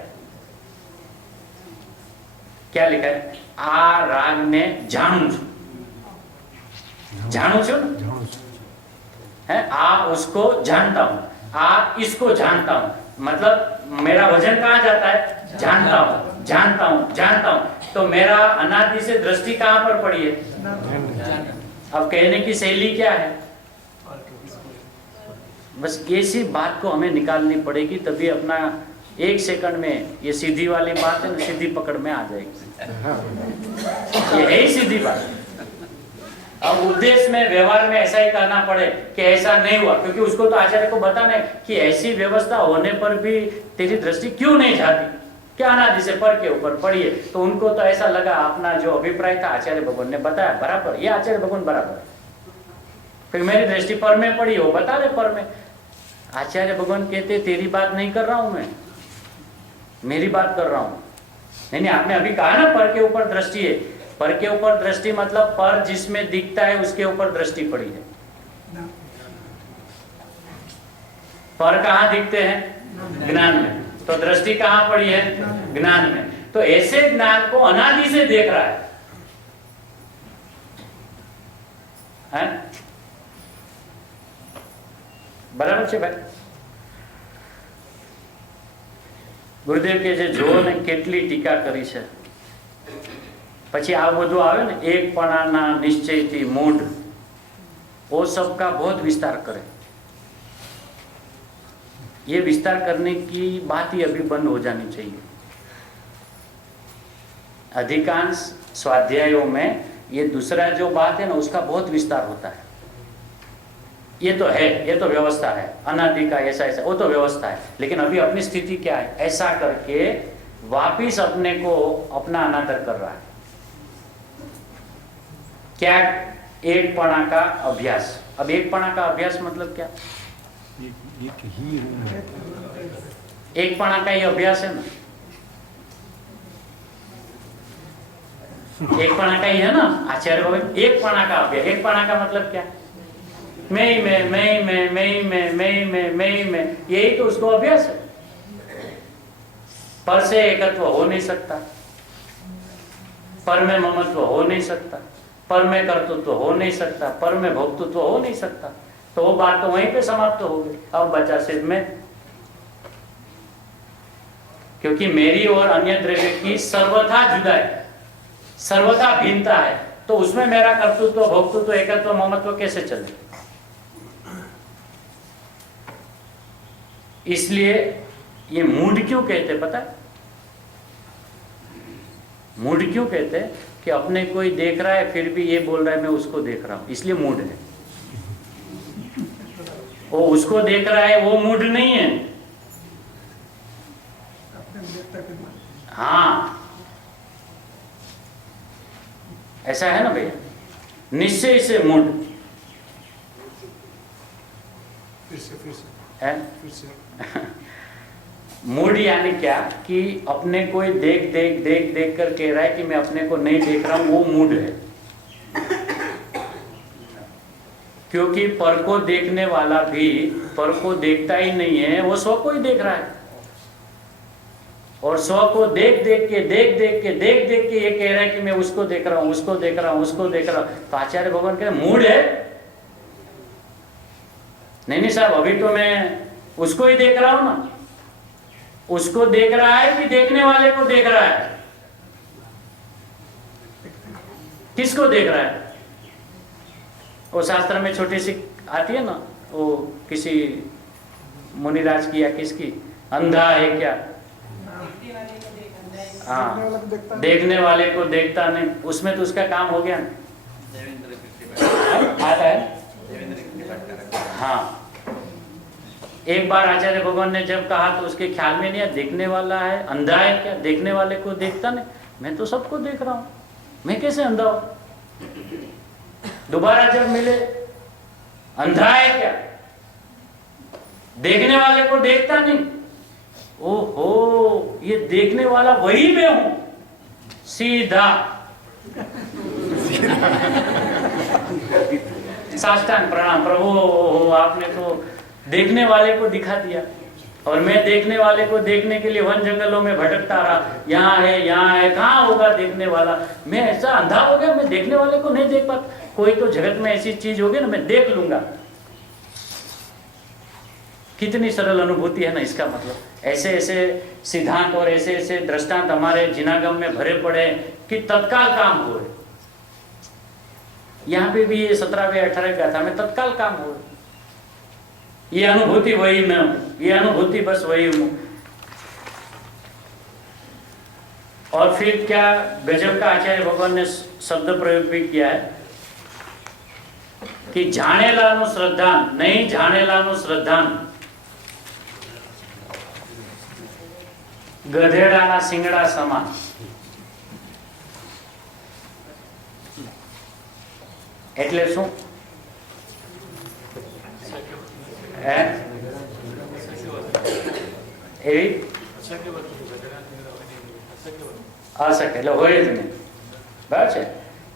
क्या लिखा है, आ राग ने जानू छू है, आ उसको जानता हूं, आ इसको जानता हूं। मतलब मेरा वजन कहां जाता है, जानता हूं, जानता हूं, जानता हूं। तो मेरा अनादि से दृष्टि कहां पर पड़ी है? अब कहने की शैली क्या है, बस ऐसी बात को हमें निकालनी पड़ेगी, तभी अपना एक सेकंड में ये सीधी वाली बात है ना, सीधी पकड़ में आ जाएगी। ये है ही सीधी बात। अब उपदेश में, व्यवहार में ऐसा ही कहना पड़े कि ऐसा नहीं हुआ, क्योंकि उसको तो आचार्य को बताना है कि ऐसी व्यवस्था होने पर भी तेरी दृष्टि क्यों नहीं जाती, क्या अनादि से पर के ऊपर पड़ी है। तो उनको तो ऐसा लगा, अपना जो अभिप्राय था आचार्य भगवान ने बताया बराबर, ये आचार्य भगवान बराबर। फिर मेरी दृष्टि पर में पड़ी, हो बता रहे पर में। आचार्य भगवान कहते तेरी बात नहीं कर रहा हूं मैं, मेरी बात कर रहा हूं। नहीं, आपने अभी कहा ना पर के ऊपर दृष्टि है। पर के ऊपर दृष्टि मतलब पर जिसमें दिखता है उसके ऊपर दृष्टि पड़ी है। पर कहां दिखते हैं? ज्ञान में। तो दृष्टि कहां पड़ी है? ज्ञान में। तो ऐसे ज्ञान को अनादि से देख रहा है? बराबर છે ભાઈ? ગુરુદેવ કે છે જો ને કેટલી ટીકા કરી છે, પછી આ બધું આવે ને એકપણાના નિશ્ચયથી મૂઢ, वो सबका बहुत विस्तार करे। ये विस्तार करने की बात ही अभी बंद हो जानी चाहिए। अधिकांश स्वाध्यायों में ये दूसरा जो बात है ना, उसका बहुत विस्तार होता है। ये तो है, ये तो व्यवस्था है, अनादि का ऐसा ऐसा, वो तो व्यवस्था है। लेकिन अभी अपनी स्थिति क्या है? ऐसा करके वापिस अपने को अपना अनादर कर रहा है। क्या? एक पणा का अभ्यास। अब एक पणा का अभ्यास मतलब क्या? एक पणा का ही अभ्यास है ना, एक पणा का ही है ना आचार्य भगवान। एक पणा का अभ्यास, एक पणा का मतलब क्या? मैं ही मैं, मैं ही मैं, मैं ही मैं, मैं ही मैं, मैं ही मैं, यही तो उसको अभ्यास है। पर से एकत्व हो नहीं सकता, पर में ममत्व हो नहीं सकता, पर में कर्तृत्व हो नहीं सकता, पर में भोक्तृत्व हो नहीं सकता। तो वो बात तो वहीं पे समाप्त हो गई। अब बचा सिर्फ मैं, क्योंकि मेरी और अन्य द्रव्य की सर्वथा जुदाई, सर्वथा भिन्नता है, तो उसमें मेरा कर्तृत्व, भोक्तृत्व, एकत्व, ममत्व कैसे चले? इसलिए ये मूड क्यों कहते पता है? मूड क्यों कहते हैं? कि अपने कोई देख रहा है फिर भी ये बोल रहा है मैं उसको देख रहा हूं, इसलिए मूड है। वो उसको देख रहा है वो मूड नहीं है। हाँ, ऐसा है ना भैया, निश्चय से मूड है। मूड यानी क्या? कि अपने कोई देख देख देख देख कर कह रहा है कि मैं अपने को नहीं देख रहा हूं, वो मूड है। क्योंकि पर को देखने वाला भी पर को देखता ही नहीं है, वो स्व को ही देख रहा है। और स्व को देख देख के देख देख के देख देख के ये कह रहा है कि मैं उसको देख रहा हूं, उसको देख रहा हूं, उसको देख रहा हूं। तो आचार्य भगवान कह रहे मूड है। नहीं साहब, अभी तो मैं उसको ही देख रहा हूं ना। उसको देख रहा है कि देखने वाले को देख रहा है? किसको देख रहा है? वो शास्त्र में छोटी सी आती है ना, वो किसी मुनिराज की या किसकी, अंधा है क्या? हाँ, देखने वाले को देखता नहीं, उसमें तो उसका काम हो गया ना। आता है। हाँ, एक बार आचार्य भगवान ने जब कहा तो उसके ख्याल में नहीं आया, देखने वाला है, अंधा है क्या? देखने वाले को देखता नहीं, मैं तो सबको देख रहा हूं, मैं कैसे अंधा हूं? दोबारा जब मिले, अंधा है क्या? देखने वाले को देखता नहीं। ओहो, ये देखने वाला वही मैं हूं, सीधा साष्टांग प्रणाम प्रभु, आपने तो देखने वाले को दिखा दिया। और मैं देखने वाले को देखने के लिए वन जंगलों में भटकता रहा, यहाँ है, कहाँ होगा देखने वाला? मैं ऐसा अंधा हो गया, मैं देखने वाले को नहीं देख पाता। कोई तो जगत में ऐसी चीज होगी ना, मैं देख लूंगा। कितनी सरल अनुभूति है ना। इसका मतलब ऐसे ऐसे सिद्धांत और ऐसे ऐसे दृष्टांत हमारे जिनागम में भरे पड़े कि तत्काल काम हो। यहाँ पे भी ये 17वें 18वें गाथा में तत्काल काम हो। ये अनुभूति वही मैं हूं, ये अनुभूति बस वही हूं। और फिर क्या गजब का आचार्य भगवान ने शब्द प्रयोग भी किया है कि जानेलानु श्रद्धान, नहीं जानेलानु श्रद्धान, गधेડાના શિંગડા સમાન। એટલે શું? એવી અશક્ય, એટલે હોય જ નહીં, બરાબર છે।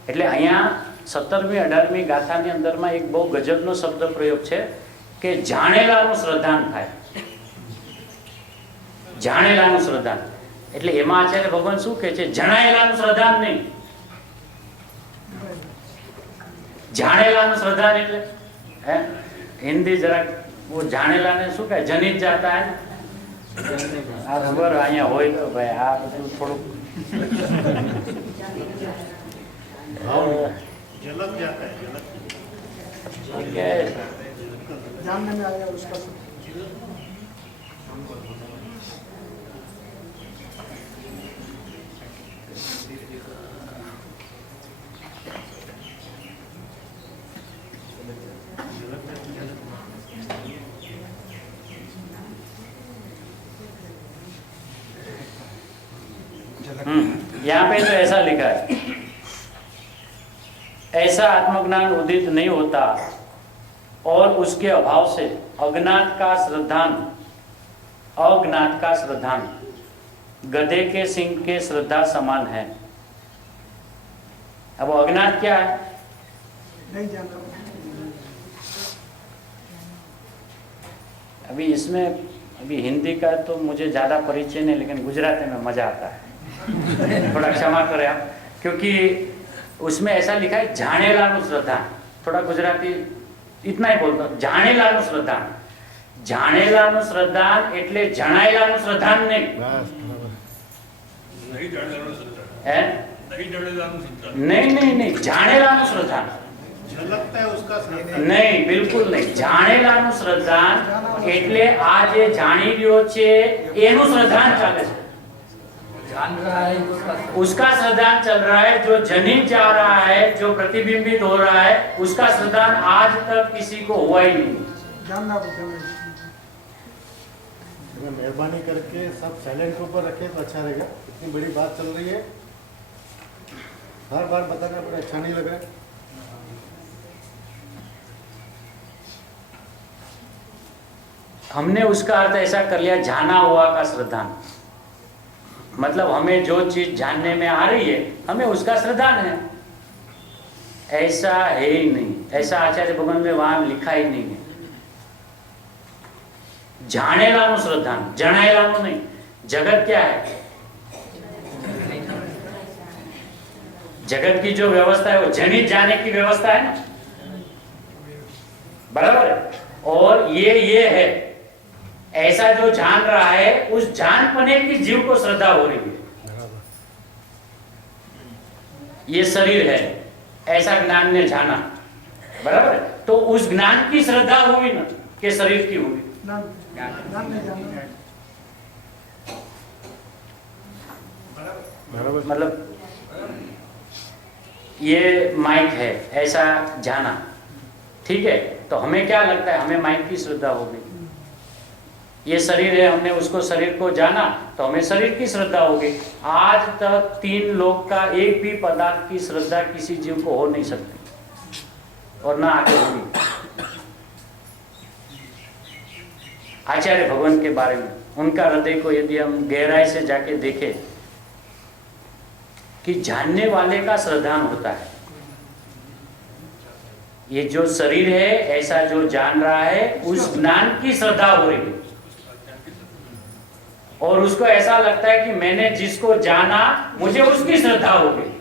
એટલે અહીંયા 17મી 18મી ગાથાની અંદરમાં એક બહુ ગજબનો શબ્દ પ્રયોગ છે કે જાણેલાનું શ્રદ્ધાન થાય। જાણેલાનું શ્રદ્ધાન એટલે એમાં આચાર્ય ભગવાન શું કહે છે? જણાયેલાનું શ્રદ્ધાન નહીં, જાણેલાનું શ્રદ્ધાન। એટલે હે हिंदी जरा वो जानेलाने શું કહે? જનિત જાતા હે ને, આ ખબર અહીંયા હોય તો ભાઈ આ બધું થોડું झलक जाता है, ठीक है। जानने में आया उसका यहाँ पे तो ऐसा लिखा है, ऐसा आत्मज्ञान उदित नहीं होता और उसके अभाव से अज्ञात का श्रद्धान अज्ञात का श्रद्धान गधे के सिंह के श्रद्धा समान है। अब अज्ञात क्या है? नहीं जानता। अभी इसमें अभी हिंदी का तो मुझे ज़्यादा परिचय नहीं, लेकिन गुजराती में मज़ा आता है। थोड़ा क्षमा करें आप, क्योंकि उसमें ऐसा लिखा है जानेलानु श्रद्धा। थोड़ा गुजराती इतना ही बोलता हूँ, जानेलानु श्रद्धा। जानेलानु श्रद्धान એટલે જણાયેલાનું શ્રદ્ધાન નહીં, नहीं जानेलाનું શ્રદ્ધાન लगता है उसका नहीं, बिल्कुल नहीं। જાણેલાનું શ્રદ્ધાન એટલે આ જે જાણી રહ્યો છે એનું શ્રદ્ધાન ચાલે છે, जान रहा है उसका श्रद्धान चल रहा है। जो जनित जा रहा है, जो प्रतिबिंबित हो रहा है, उसका श्रद्धान आज तक किसी को हुआ ही नहीं। जानना पड़ता है। मेहरबानी करके सब साइलेंट के ऊपर रखें तो अच्छा रहेगा। इतनी बड़ी बात चल रही है, हर बार बताना बड़ा अच्छा नहीं लग रहा है। हमने उसका अर्थ ऐसा कर लिया, जाना हुआ का श्रद्धान, मतलब हमें जो चीज जानने में आ रही है हमें उसका श्रद्धान है। ऐसा है ही नहीं, ऐसा आचार्य भगवान में वहां लिखा ही नहीं है। जानेलानु श्रद्धान, जनाएलानु नहीं। जगत क्या है? जगत की जो व्यवस्था है वो जनित जाने की व्यवस्था है ना, बराबर है। और ये है, ऐसा जो जान रहा है उस जानपने की जीव को श्रद्धा हो रही है। ये शरीर है, ऐसा ज्ञान ने जाना, बराबर है। तो उस ज्ञान की श्रद्धा हुई ना कि शरीर की हुई? मतलब ये माइक है, ऐसा जाना, ठीक है। तो हमें क्या लगता है? हमें माइक की श्रद्धा हो गई। ये शरीर है, हमने उसको शरीर को जाना तो हमें शरीर की श्रद्धा हो गई। आज तक 3 लोक का एक भी पदार्थ की श्रद्धा किसी जीव को हो नहीं सकती और ना आगे होगी। आचार्य भगवान के बारे में, उनका हृदय को यदि हम गहराई से जाके देखें कि जानने वाले का श्रद्धान होता है। ये जो शरीर है, ऐसा जो जान रहा है, उस ज्ञान की श्रद्धा हो रही है और उसको ऐसा लगता है कि मैंने जिसको जाना मुझे उसकी श्रद्धा हो गई।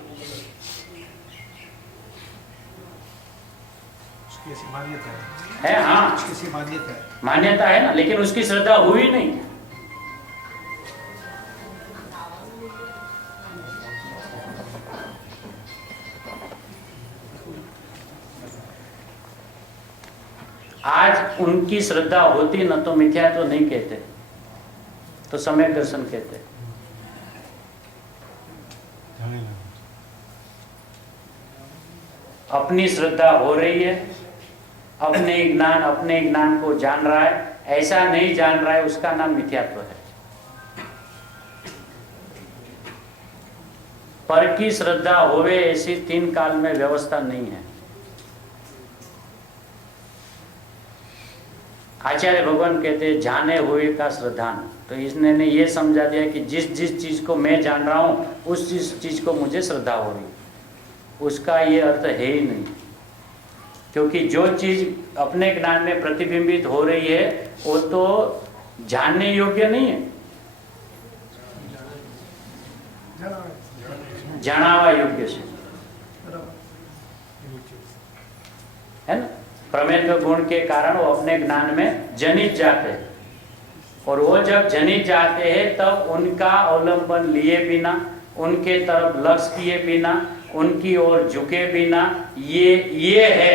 उसकी ऐसी मान्यता है, हाँ, उसकी ऐसी मान्यता है। मान्यता है ना, लेकिन उसकी श्रद्धा हुई नहीं। आज उनकी श्रद्धा होती न तो मिथ्या तो नहीं कहते, तो सम्यक दर्शन कहते। अपनी श्रद्धा हो रही है, अपने ज्ञान को जान रहा है, ऐसा नहीं जान रहा है, उसका नाम मिथ्यात्व है। पर की श्रद्धा होवे ऐसी 3 काल में व्यवस्था नहीं है। आचार्य भगवान कहते हैं जाने हुए का श्रद्धान। तो इसने ने ये समझा दिया कि जिस चीज को मैं जान रहा हूं उस चीज को मुझे श्रद्धा हो रही, उसका ये अर्थ है ही नहीं। क्योंकि जो चीज अपने ज्ञान में प्रतिबिंबित हो रही है वो तो जानने योग्य नहीं है, जानावा योग्य से है ना। प्रमेत्व गुण के कारण वो अपने ज्ञान में जनित जाते हैं और वो जब जनित जाते हैं तब उनका अवलंबन लिए बिना, उनके तरफ लक्ष्य किए बिना, उनकी ओर झुके बिना, ये है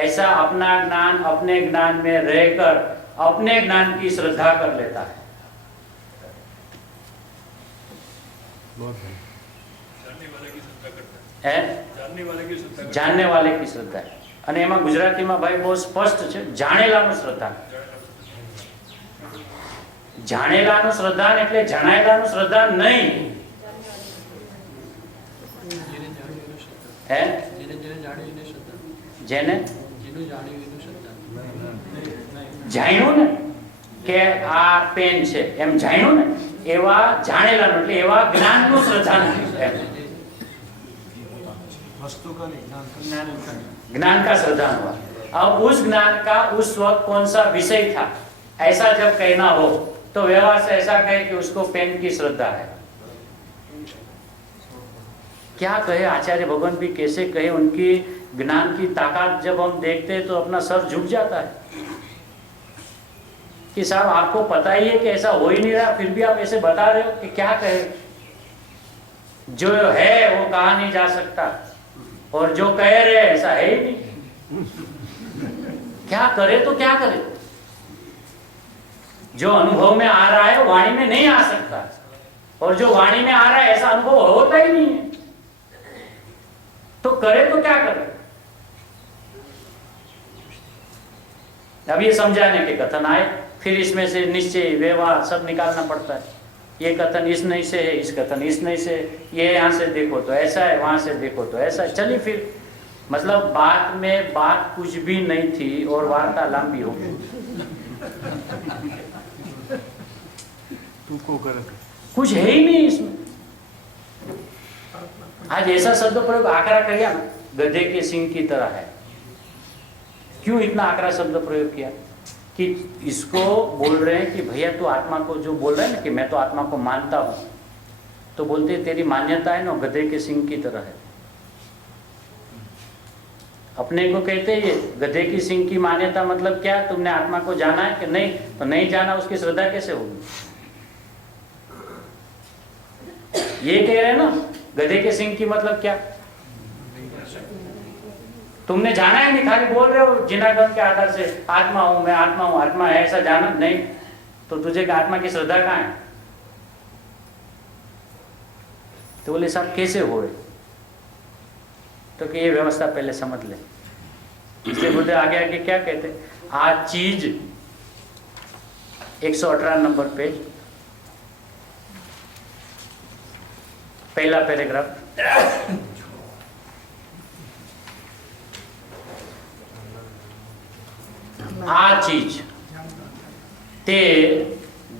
ऐसा अपना ज्ञान अपने ज्ञान में रहकर अपने ज्ञान की श्रद्धा कर लेता है। जानने वाले की श्रद्धा है। અને એમાં ગુજરાતીમાં ભાઈ બહુ સ્પષ્ટ છે, જાણેલાનું શ્રદ્ધાન। જાણેલાનું શ્રદ્ધાન એટલે જણાયેલાનું શ્રદ્ધાન નહીં। હે જેને જાણ્યું ને કે આ પેન છે એમ જાણ્યું ને એવા જાણેલાનું એટલે એવા જ્ઞાનનું શ્રદ્ધાનું એમ वस्तु का नहीं, ज्ञान का श्रद्धान हुआ। अब उस ज्ञान का उस वक्त कौन सा विषय था ऐसा जब कहना हो तो व्यवहार से ऐसा कहे कि उसको पेन की श्रद्धा है। क्या कहे आचार्य भगवान भी कैसे कहे, उनकी ज्ञान की ताकत जब हम देखते हैं तो अपना सर झुक जाता है कि साहब आपको पता ही है कि ऐसा हो ही नहीं रहा, फिर भी आप ऐसे बता रहे हो कि क्या कहे। जो है वो कहा नहीं जा सकता और जो कह रहे हैं ऐसा है ही नहीं। क्या करे तो क्या करे, जो अनुभव में आ रहा है वाणी में नहीं आ सकता और जो वाणी में आ रहा है ऐसा अनुभव होता ही नहीं है, तो करे तो क्या करे। अब ये समझाने के कथन आए, फिर इसमें से निश्चय व्यवहार सब निकालना पड़ता है। ये कथन इस नहीं से है, इस कथन इस नहीं से, ये यहाँ से देखो तो ऐसा है, वहां से देखो तो ऐसा है। चलिए फिर मतलब बात में बात कुछ भी नहीं थी और वार्ता लंबी हो गई। कुछ है ही नहीं इसमें। आज ऐसा शब्द प्रयोग आकरा किया ना, गधे के सिंह की तरह है। क्यों इतना आकरा शब्द प्रयोग किया कि इसको बोल रहे हैं कि भैया तू आत्मा को जो बोल रहे हैं ना कि मैं तो आत्मा को मानता हूं, तो बोलते तेरी मान्यता है ना गधे के सिंह की तरह है। अपने को कहते हैं ये गधे की सिंह की मान्यता मतलब क्या, तुमने आत्मा को जाना है कि नहीं, तो नहीं जाना उसकी श्रद्धा कैसे होगी। ये कह रहे हैं ना गधे के सिंह की मतलब क्या, तुमने जाना है नहीं, खाली बोल रहे हो जिनागम के आधार से आत्मा हूं मैं, आत्मा हूं, आत्मा है ऐसा जाना नहीं, तो तुझे आत्मा की श्रद्धा कहां है। तो बोले साहब कैसे हो रहे, तो कि ये व्यवस्था पहले समझ ले। इसलिए बोलते आगे आगे क्या कहते, आज चीज 118 नंबर पेज, पहला पैराग्राफ। आ चीज ते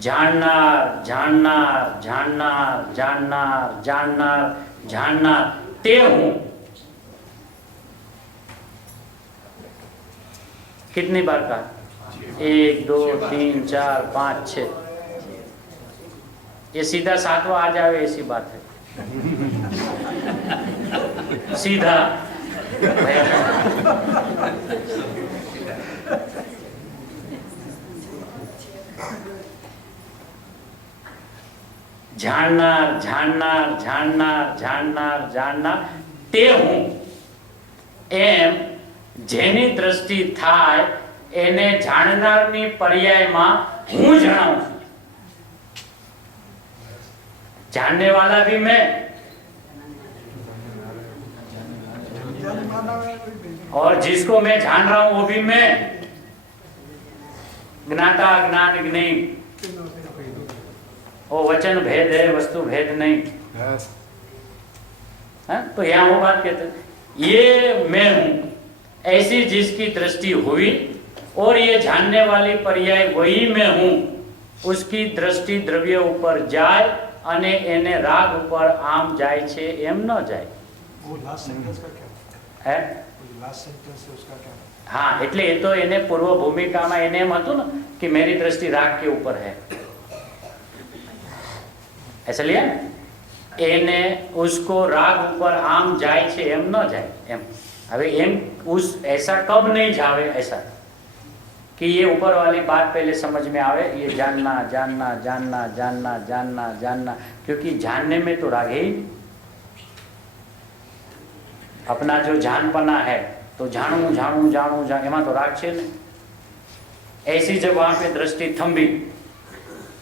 जाननार जाननार जाननार जाननार जाननार जाननार ते हूं। कितनी बार कहा, 1 2 3 4 5 6, ये सीधा 7वां आ जाए ऐसी बात है। सीधा જાણનાર જાણનાર જાણનાર જાણનાર જાણનાર તે હું એમ જેની દ્રષ્ટિ થાય એને જાણનારની પર્યાયમાં હું જણાવું છું। जानने वाला भी मैं और जिसको मैं जान रहा हूं वो भी मैं। ज्ञाता ज्ञान नहीं, वो वचन भेद है, वस्तु भेद नहीं। तो यहाँ वो बात कहते ये मैं हूं ऐसी जिसकी दृष्टि हुई और ये जानने वाली पर्याय वही मैं हूं, उसकी दृष्टि द्रव्य ऊपर जाए અને એને રાગ ઉપર આમ જાય છે એમ ન જાય। वो लास्ट सेंटेंस का क्या है, लास्ट सेंटेंस है उसका क्या। हाँ એટલે એ તો એને પૂર્વ ભૂમિકામાં એને એમ હતું ને कि मेरी दृष्टि राग के ऊपर है, ऐसा लिया ना, એને उसको राग ऊपर आम જાય છે એમ ન જાય એમ। હવે એમ उस ऐसा कब नहीं जावे, ऐसा कि ये ऊपर वाली बात पहले समझ में आवे। ये जानना जानना जानना जानना जानना जानना, क्योंकि जानने में तो राग है ही। अपना जो जानपना है तो जानू जानू जानू जान, एमा तो राग छे नहीं। ऐसी जब वहां पे दृष्टि थंभी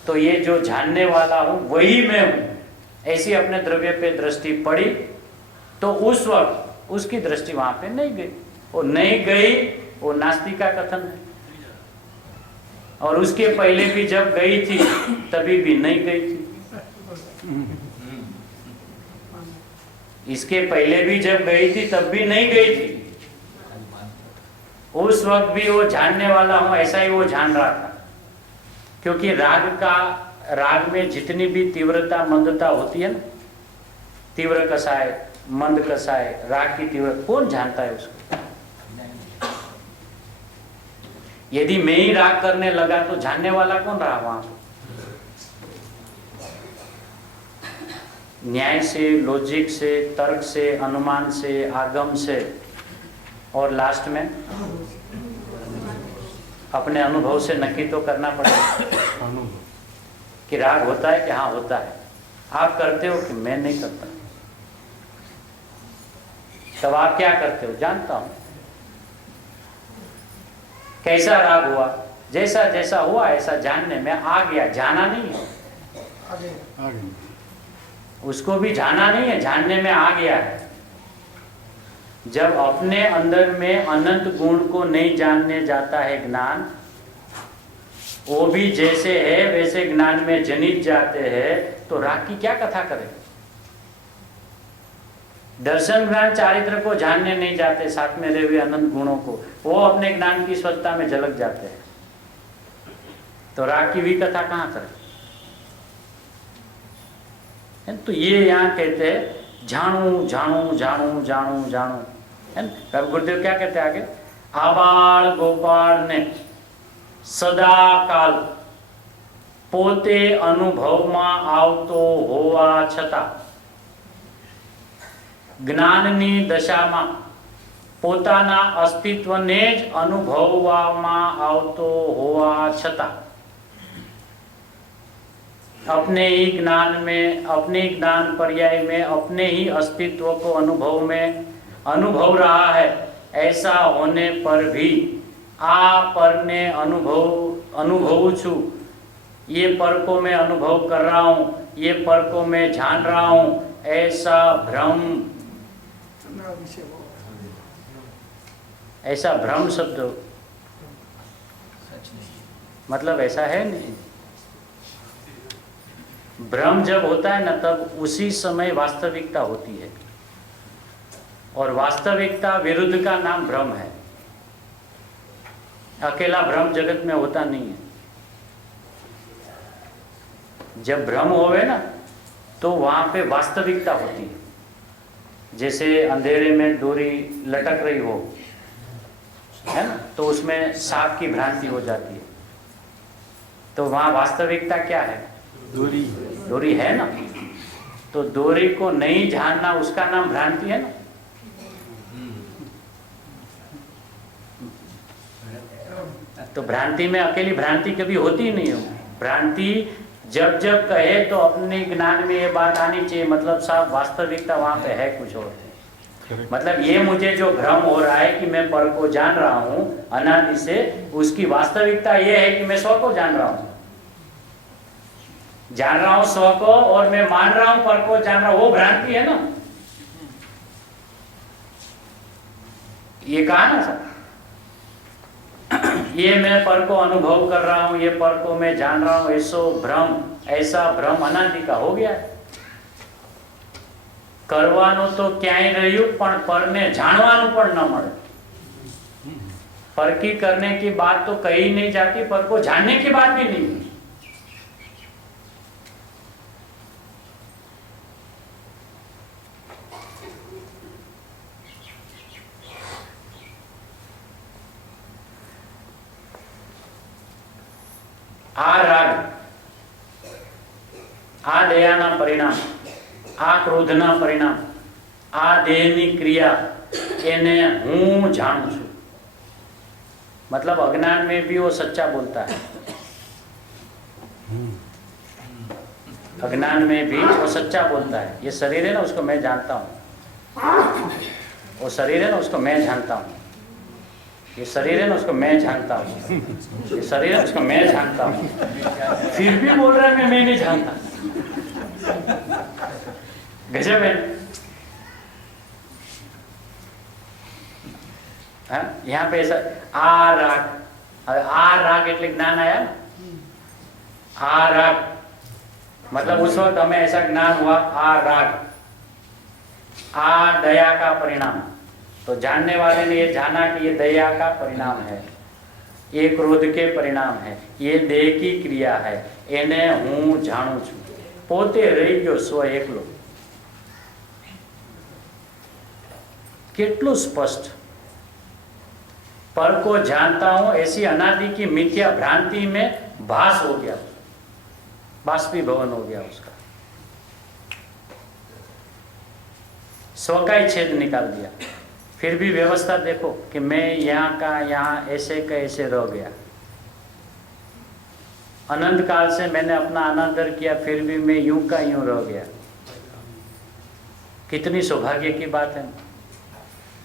तो ये जो जानने वाला हूं वही मैं हूं, ऐसी अपने द्रव्य पे दृष्टि पड़ी तो उस वक्त उसकी दृष्टि वहां पे नहीं गई। वो नहीं गई वो नास्तिक का कथन है, और उसके पहले भी जब गई थी तभी भी नहीं गई थी। इसके पहले भी जब गई थी तब भी नहीं गई थी, उस वक्त भी वो जानने वाला हूं ऐसा ही वो जान रहा था। क्योंकि राग में जितनी भी तीव्रता मंदता होती है ना, तीव्र कसाय मंद कसाय, राग की तीव्रता कौन जानता है उसको? यदि मैं ही राग करने लगा तो जानने वाला कौन रहा वहां पर? न्याय से, लॉजिक से, तर्क से, अनुमान से, आगम से, और लास्ट में अपने अनुभव से नक्की तो करना पड़ेगा कि राग होता है कि हाँ होता है। आप करते हो कि मैं नहीं करता, तब आप क्या करते हो? जानता हूं कैसा राग हुआ, जैसा जैसा हुआ ऐसा जानने में आ गया, जाना नहीं है, आगे उसको भी जाना नहीं है, जानने में आ गया है। जब अपने अंदर में अनंत गुण को नहीं जानने जाता है ज्ञान, वो भी जैसे है वैसे ज्ञान में जनित जाते हैं, तो राग की क्या कथा करें? दर्शन ज्ञान चारित्र को जानने नहीं जाते, साथ में रहे हुए अनंत गुणों को, वो अपने ज्ञान की स्वच्छता में झलक जाते हैं, तो राग की भी कथा कहाँ करें? तो ये यहाँ कहते हैं जानू जानू जानू जानू जानू, है ना? तब गुरुदेव क्या कहते हैं आगे? आबाळ गोपाळ ने सदा काल पोते अनुभवમાં આવતો હોવા છતાં જ્ઞાનની દશામાં પોતાના અસ્તિત્વને જ અનુભવવામાં આવતો હોવા છતાં अपने ही ज्ञान में, अपने ज्ञान पर्याय में, अपने ही अस्तित्व को अनुभव रहा है, ऐसा होने पर भी आ पर ने अनुभव छू, ये पर को मैं अनुभव कर रहा हूँ, ये पर को मैं जान रहा हूँ, ऐसा भ्रम, ऐसा भ्रम शब्द मतलब ऐसा है नहीं। भ्रम जब होता है ना, तब उसी समय वास्तविकता होती है, और वास्तविकता विरुद्ध का नाम भ्रम है। अकेला भ्रम जगत में होता नहीं है। जब भ्रम होवे ना, तो वहां पे वास्तविकता होती है। जैसे अंधेरे में डोरी लटक रही हो, है ना, तो उसमें सांप की भ्रांति हो जाती है, तो वहां वास्तविकता क्या है? डोरी है ना, तो डोरी को नहीं जानना उसका नाम भ्रांति है ना। तो भ्रांति में अकेली भ्रांति कभी होती नहीं हो। भ्रांति जब जब कहे तो अपने ज्ञान में ये बात आनी चाहिए, मतलब साहब वास्तविकता वहां पे है कुछ और। मतलब ये मुझे जो भ्रम हो रहा है कि मैं पर को जान रहा हूं अनादि से, उसकी वास्तविकता ये है कि मैं स्व को जान रहा हूं, स्व को, और मैं मान रहा हूं पर को जान रहा हूं, वो भ्रांति है ना। ये कहा ना सर, ये मैं पर को अनुभव कर रहा हूं, ये पर को मैं जान रहा हूं, ऐसा भ्रम अनादि का हो गया। करवानो तो क्यांय रह्યું, पण परने जाणवानुं पण न मळे। पर की करने की बात तो कही नहीं जाती, पर को जानने की बात भी नहीं। आ राग, आ दयाना परिणाम, आ क्रोधना परिणाम, आ देहनी क्रिया, एने हूँ जाणू छू। मतलब अज्ञान में भी वो सच्चा बोलता है, अज्ञान में भी वो सच्चा बोलता है। ये शरीर है ना, उसको मैं जानता हूँ, वो शरीर है ना, उसको मैं जानता हूँ, ये शरीर है ना, उसको मैं जानता हूँ, ये शरीर है उसको मैं जानता हूँ, फिर भी बोल रहा है मैं नहीं जानता। गजब है। यहाँ पे ऐसा आ राग એટલે જ્ઞાન आया ना, आ राग मतलब उस वक्त हमें ऐसा ज्ञान हुआ आ राग, दया का परिणाम। तो जानने वाले ने ये जाना कि ये दया का परिणाम है, ये क्रोध के परिणाम है, ये देह की क्रिया है, એને હું જાણું છું। પોતે રહી ગયો સ્વ એકલો। કેટલું સ્પષ્ટ। पर को जानता हूं ऐसी अनादि की मिथ्या भ्रांति में भास हो गया, बाष्पीभवन हो गया उसका, स्व का ही छेद निकाल दिया। फिर भी व्यवस्था देखो कि मैं यहाँ का यहाँ ऐसे का ऐसे रह गया। अनंत काल से मैंने अपना अनादर किया, फिर भी मैं यूं का यूं रह गया। कितनी सौभाग्य की बात है ना,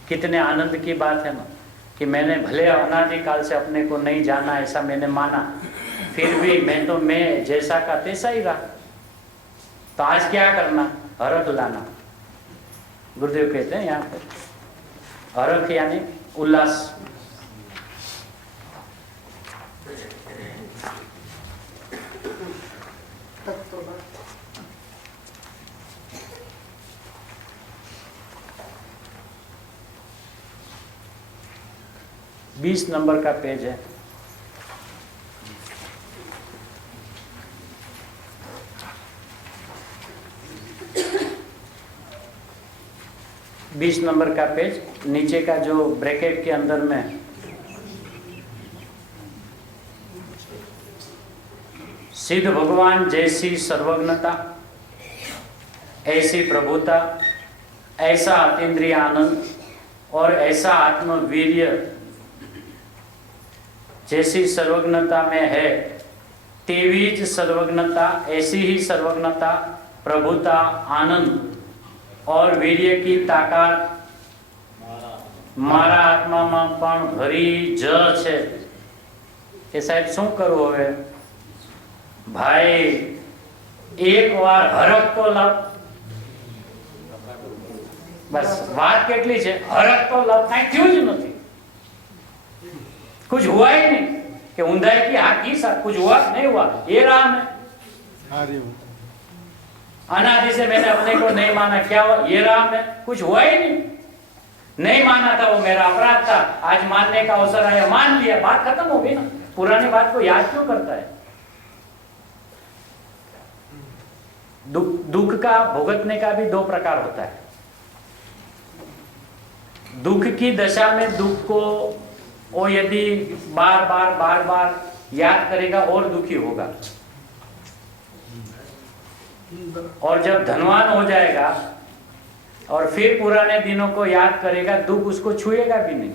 कितने आनंद की बात है ना कि मैंने भले अनादि काल से अपने को नहीं जाना, ऐसा मैंने माना, फिर भी मैं जैसा का तैसा ही रहा। तो आज क्या करना? हरख लाना। गुरुदेव कहते हैं यहाँ पे हरख यानी उल्लास। बीस नंबर का पेज है। बीस नंबर का पेज, नीचे का जो ब्रैकेट के अंदर में सिद्ध भगवान जैसी सर्वज्ञता, ऐसी प्रभुता, ऐसा अतीन्द्रिय आनंद और ऐसा आत्मवीर्य जैसी सर्वज्ञता में है, तेवी ज सर्वज्ञता, ऐसी ही सर्वज्ञता, प्रभुता, आनंद और वीर्य की ताकत मारा आत्माમાં પણ ભરી જ છે। કે સાહેબ શું કરવું હવે? ભાઈ એક વાર હરખ તો લપ, બસ વાત કેટલી છે, હરખ તો લપ, કાંઈ થયું જ નથી, कुछ हुआ ही नहीं कि ऊंधाई की आग की साथ कुछ हुआ नहीं हुआ। ये राम है, अनादि से मैंने अपने को नहीं माना, क्या हुआ? ये राम है, कुछ हुआ ही नहीं माना था, वो मेरा अपराध था, आज मानने का अवसर आया, मान लिया, बात खत्म हो गई ना। पुरानी बात को याद क्यों करता है? दुख का भुगतने का भी दो प्रकार होता है। दुख की दशा में दुख को वो यदि बार बार याद करेगा और दुखी होगा, और जब धनवान हो जाएगा और फिर पुराने दिनों को याद करेगा, दुख उसको छुएगा भी नहीं।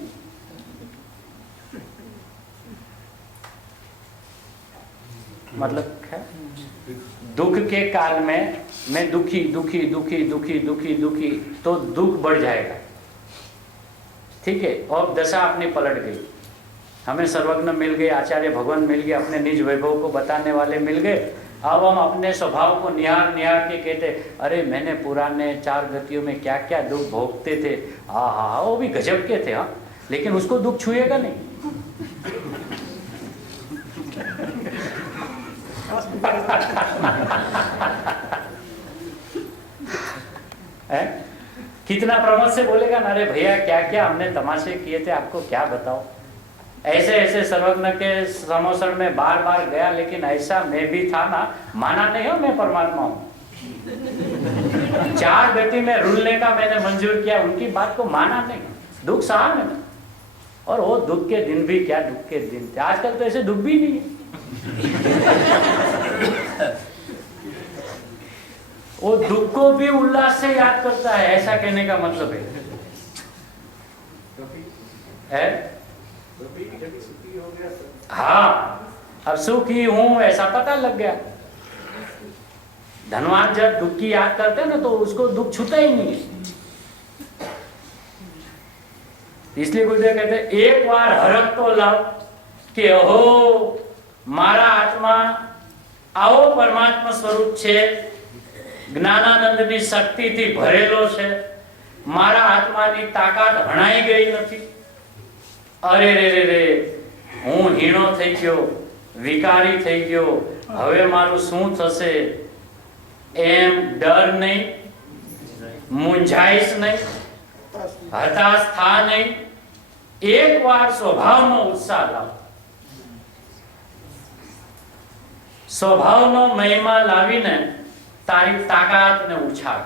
मतलब क्या? दुख के काल में मैं दुखी दुखी दुखी दुखी दुखी दुखी तो दुख बढ़ जाएगा, ठीक है। और दशा अपनी पलट गई, हमें सर्वज्ञ मिल गए, आचार्य भगवान मिल गए, अपने निज वैभव को बताने वाले मिल गए। अब हम अपने स्वभाव को निहार निहार के कहते, अरे मैंने पुराने 4 गतियों में क्या क्या दुख भोगते थे, हाँ वो भी गजब के थे, हाँ, लेकिन उसको दुख छुएगा नहीं। कितना प्रमोद से बोलेगा ना, अरे भैया क्या क्या हमने तमाशे किए थे, आपको क्या बताओ, ऐसे ऐसे सर्वज्ञ के समोसण में बार बार गया, लेकिन ऐसा मैं भी था ना, माना नहीं हो मैं परमात्मा हूं। 4 गति में रुलने का मैंने मंजूर किया, उनकी बात को माना नहीं, दुख सहा मैंने। और वो दुख के दिन भी क्या दुख के दिन थे, आजकल तो ऐसे दुख भी नहीं है। वो दुख को भी उल्लास से याद करता है, ऐसा कहने का मतलब है? हाँ, अब सुखी हूं ऐसा पता लग गया। धनवान जब दुख की याद करते हैं ना तो उसको दुख छूता ही नहीं है। इसलिए गुरुदेव कहते हैं, एक बार हरख तो लाओ कि अहो मारा आत्मा આવો પરમાત્મા સ્વરૂપ છે, જ્ઞાનાનંદની શક્તિથી ભરેલો છે, મારા આત્માની તાકાત હણાઈ ગઈ નથી। અરે રે રે રે, હું હીણો થઈ ગયો, વિકારી થઈ ગયો, હવે મારું શું થશે? એમ ડર નહીં, મૂંઝાઈશ નહીં, હતાશ થા નહીં, એકવાર સ્વભાવનો ઉત્સાહ લાવો, સ્વભાવનો મહિમા લાવીને તારી તાકાતને ઉછાળ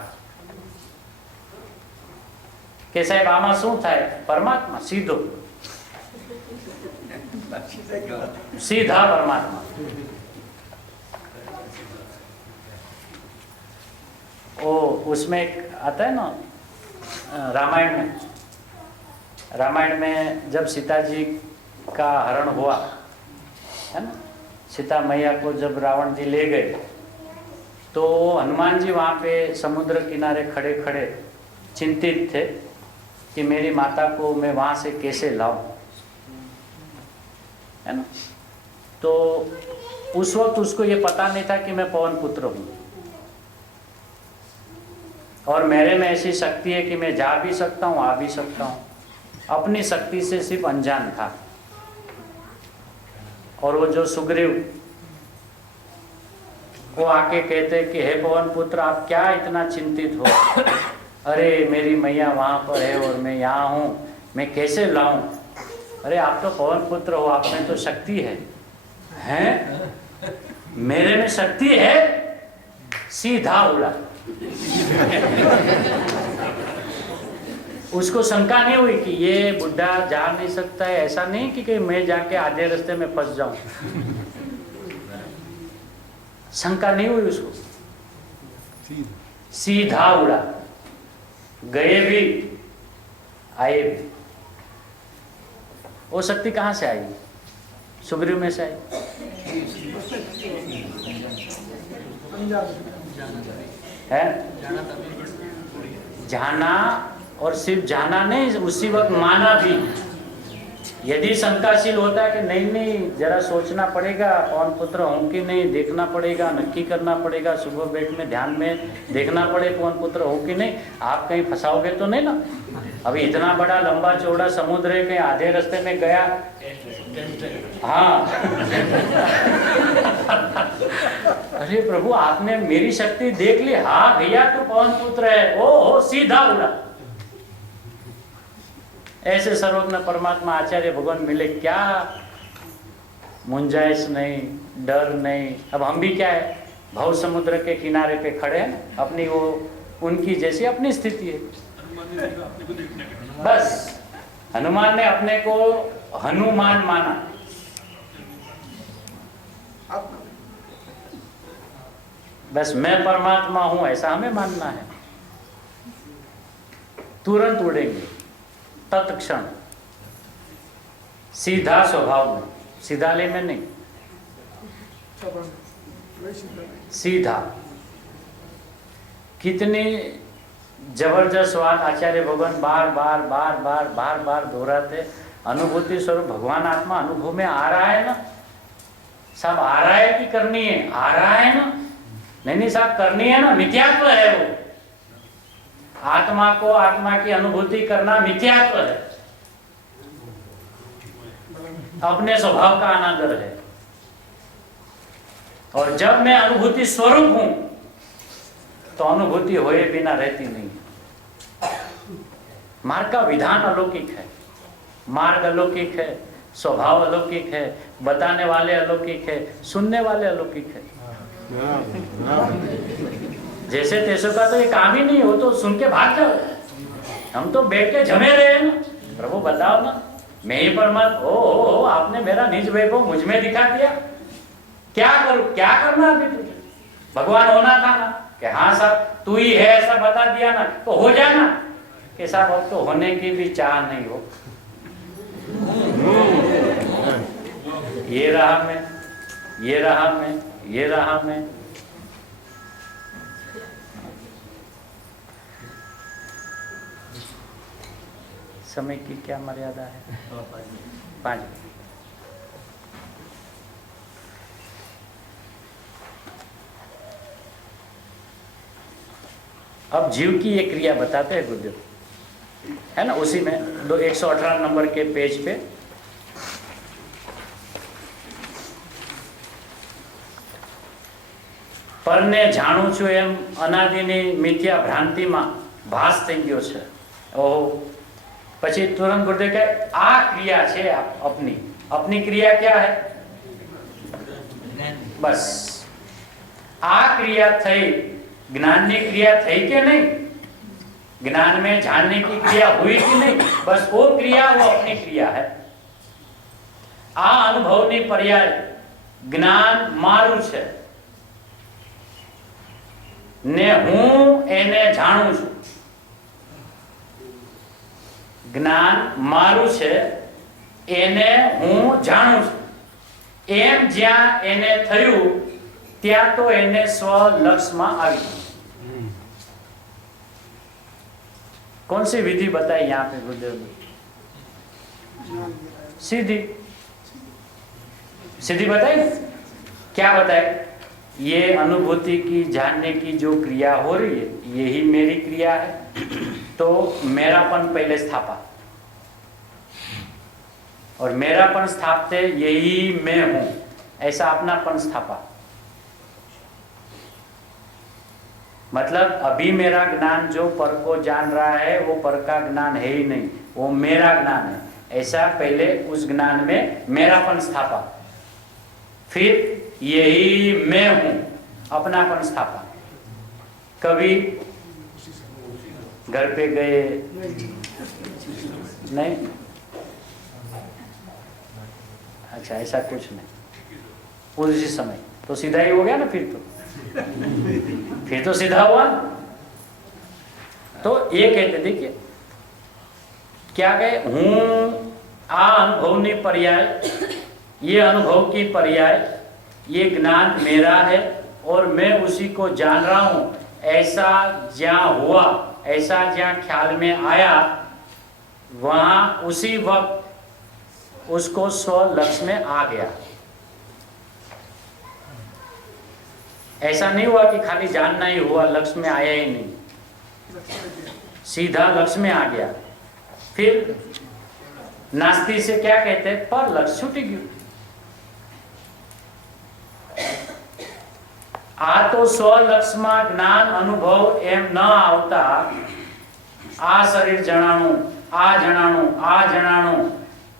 કે સાહેબ આમાં શું થાય? પરમાત્મા સીધો, सीधा परमात्मा। वो उसमें एक आता है ना रामायण में जब सीता जी का हरण हुआ है ना, सीता मैया को जब रावण जी ले गए तो हनुमान जी वहाँ पे समुद्र किनारे खड़े खड़े चिंतित थे कि मेरी माता को मैं वहाँ से कैसे लाऊं, है ना। तो उस वक्त उसको ये पता नहीं था कि मैं पवन पुत्र हूँ और मेरे में ऐसी शक्ति है कि मैं जा भी सकता हूँ, आ भी सकता हूँ। अपनी शक्ति से सिर्फ अनजान था। और वो जो सुग्रीव वो आके कहते कि हे पवन पुत्र आप क्या इतना चिंतित हो, अरे मेरी मैया वहाँ पर है और मैं यहाँ हूँ, मैं कैसे लाऊं? अरे आप तो पवन पुत्र हो, आप में तो शक्ति है। हैं? मेरे में शक्ति है? सीधा उड़ा। उसको शंका नहीं हुई कि ये बुढ़ा जा नहीं सकता है, ऐसा नहीं कि मैं जाके आधे रास्ते में फंस जाऊं। शंका नहीं हुई उसको, सीधा उड़ा, गए भी आए भी। वो शक्ति कहाँ से आई? सुग्रीव में से आई है। जाना और सिर्फ जाना नहीं, उसी वक्त माना भी। यदि शंकाशील होता है कि नहीं जरा सोचना पड़ेगा, पवन पुत्र हूँ कि नहीं, देखना पड़ेगा, नक्की करना पड़ेगा, सुबह बैठ में ध्यान में देखना पड़े पवन पुत्र हो कि नहीं, आप कहीं फंसाओगे तो नहीं ना। अभी इतना बड़ा लंबा चौड़ा समुद्र है, कहीं आधे रास्ते में गया, हाँ अरे प्रभु आपने मेरी शक्ति देख ली, हाँ भैया तू पवन पुत्र है, ओ सीधा उड़ा। ऐसे सर्वज्ञ परमात्मा आचार्य भगवान मिले, क्या मुंजाइश नहीं, डर नहीं। अब हम भी क्या है, भव समुद्र के किनारे पे खड़े हैं, अपनी वो उनकी जैसी अपनी स्थिति है। बस हनुमान ने अपने को हनुमान माना, बस मैं परमात्मा हूं ऐसा हमें मानना है। तुरंत उड़ेंगे तत्क्षण, सीधा स्वभाव में, सीधा ले में नहीं, सीधा। कितनी जबरदस्त बात आचार्य भगवान बार बार बार बार बार बार दोहराते। अनुभूति स्वरूप भगवान आत्मा अनुभव में आ रहा है ना, सब आ रहा है कि करनी है, आ रहा है ना, नहीं साहब करनी है ना, मिथ्यात्व है वो। आत्मा को आत्मा की अनुभूति करना मिथ्यात्व है, अपने स्वभाव का अनादर है। और जब मैं अनुभूति स्वरूप हूं तो अनुभूति होए बिना रहती नहीं। मार्ग का विधान अलौकिक है, मार्ग अलौकिक है, स्वभाव अलौकिक है, बताने वाले अलौकिक है, सुनने वाले अलौकिक है। जैसे तैसों का तो ये काम ही नहीं हो तो सुन के भाग जाओ। हम तो बैठ के जमे रहे हैं ना, प्रभु बताओ ना, मैं ही परमात्मा हो, आपने मेरा निज वैभव मुझ में दिखा दिया, क्या करूं, क्या करना अभी तुझे? भगवान होना था ना, कि हाँ साहब तू ही है ऐसा बता दिया ना तो हो जाना, कि साहब अब तो होने की भी चाह नहीं हो। ये रहा मैं, ये रहा मैं, ये रहा मैं। समय की क्या मर्यादा है? 5। अब जीव की ये क्रिया बताते हैं गुरुदेव, है ना, उसी में 118 नंबर के पेज पे પરને જાણું છું એમ અનાદિની મિથ્યા ભ્રાંતિમાં ભાસ થઈ ગયો છે. ઓહો, પછી તુરંત ગુરુદેવ કહે આ ક્રિયા છે अपनी अपनी क्रिया क्या है? बस आ क्रिया थई, ज्ञान की क्रिया थई के नहीं? ज्ञान में जानने की क्रिया हुई कि नहीं? बस वो क्रिया, वो अपनी क्रिया है. आ अनुभव ની पर्याय જ્ઞાન મારું છે ને હું એને જાણું છું. જ્ઞાન મારું છે એને હું જાણું છું. એમ જ્યાં એને થયું ત્યાં તો એને સ્વ લક્ષમાં આવી. कौन सी विधि बताई यहाँ पे गुरुदेव ने? सीधी सीधी बताई. क्या बताए? ये अनुभूति की, जानने की जो क्रिया हो रही है यही मेरी क्रिया है. तो मेरापन पहले स्थापा और मेरापन स्थापते यही मैं हूं, ऐसा अपनापन स्थापा. मतलब अभी मेरा ज्ञान जो पर को जान रहा है वो पर का ज्ञान है ही नहीं, वो मेरा ज्ञान है. ऐसा पहले उस ज्ञान में मेरापन स्थापा, फिर यही मैं हूं, अपनापन स्थापा. कभी घर पे गए नहीं? अच्छा, ऐसा कुछ नहीं. उसी समय तो सीधा ही हो गया ना. फिर तो सीधा हुआ. तो ये कहते, देखिए क्या कहे, हूं आ अनुभवनी पर्याय, ये अनुभव की पर्याय, ये ज्ञान मेरा है और मैं उसी को जान रहा हूं. ऐसा जहां हुआ, ऐसा जहां ख्याल में आया, वहां उसी वक्त उसको स्व लक्ष्य में आ गया. ऐसा नहीं हुआ कि खाली जानना ही हुआ, लक्ष्य में आया ही नहीं, सीधा लक्ष्य में आ गया. फिर नास्ती से क्या कहते हैं? पर लक्ष्य छूटी गયું. आ तो સ્વલક્ષમાં જ્ઞાન અનુભવ એમ ન આવતા આ શરીર જણાણું, આ જણાણું, આ જણાણું,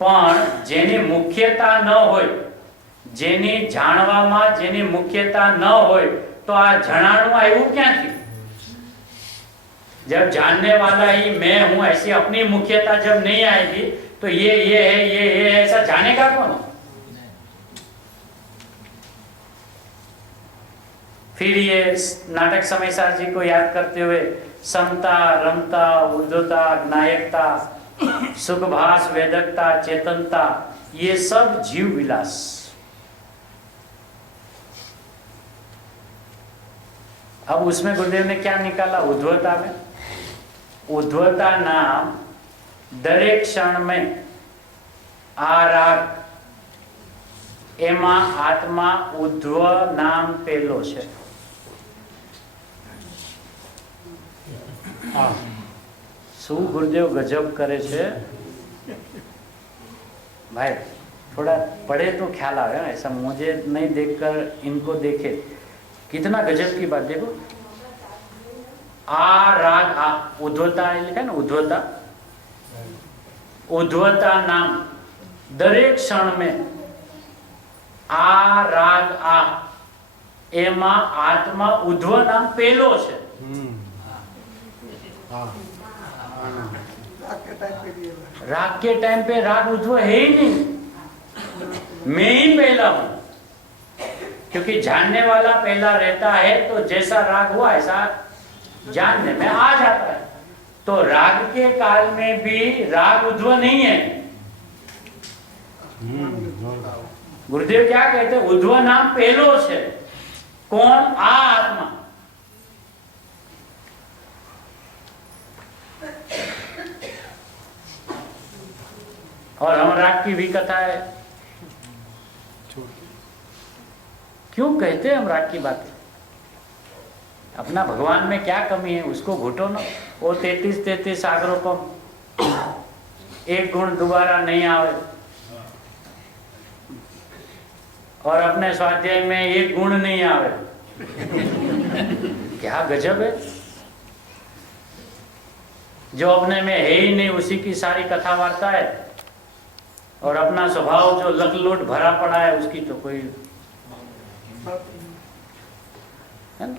પણ જેની મુખ્યતા ન હોય, જેની જાણવામાં જેની મુખ્યતા ન હોય, તો આ જણાણું આવ્યું ક્યાંથી? जब जानने वाला ही मैं हूं, ऐसी अपनी मुख्यता जब नहीं आएगी तो ये है, ये ऐसा जानेगा कौन? फिर ये नाटक समयसार जी को याद करते हुए समता, रमता, ऊर्ध्वता, ज्ञायकता, सुखभास, वेदकता, चेतनता, ये सब जीव विलास. अब उसमें गुरुदेव ने क्या निकाला? उद्धवता में, उद्धवता नाम दरेक क्षण में आ राग, एमा आत्मा उद्धव नाम पेलो छे. शू गुरुदेव गजब करे छे भाई. थोड़ा पढ़े तो ख्याल आवे, ऐसा मुझे नहीं देखकर इनको देखे. कितना गजब की बात. देखो, आ राग, आ उद्धवता लिखा ना, उद्धवता, उद्धवता नाम दरेक क्षण में आ राग, आ एमा आत्मा उद्धव नाम पेलो छे. राग के टाइम पे राग उद्धव है ही नहीं, मैं ही पहला हूं. क्योंकि जानने वाला पहला रहता है तो जैसा राग हुआ ऐसा जानने में आ जाता है. तो राग के काल में भी राग उद्धव नहीं है. गुरुदेव क्या कहते हैं? उद्धव नाम पहलो छे. कौन? आ आत्मा. और हम राग की भी कथा है. क्यों कहते हैं हम राग की बातें? अपना भगवान में क्या कमी है उसको घुटो ना. वो 33 सागरों को एक गुण दोबारा नहीं आवे, और अपने स्वाध्याय में एक गुण नहीं आवे. क्या गजब है. जो अपने में है ही नहीं उसी की सारी कथा वार्ता है, और अपना स्वभाव जो लकलोट भरा पड़ा है उसकी तो कोई है ना?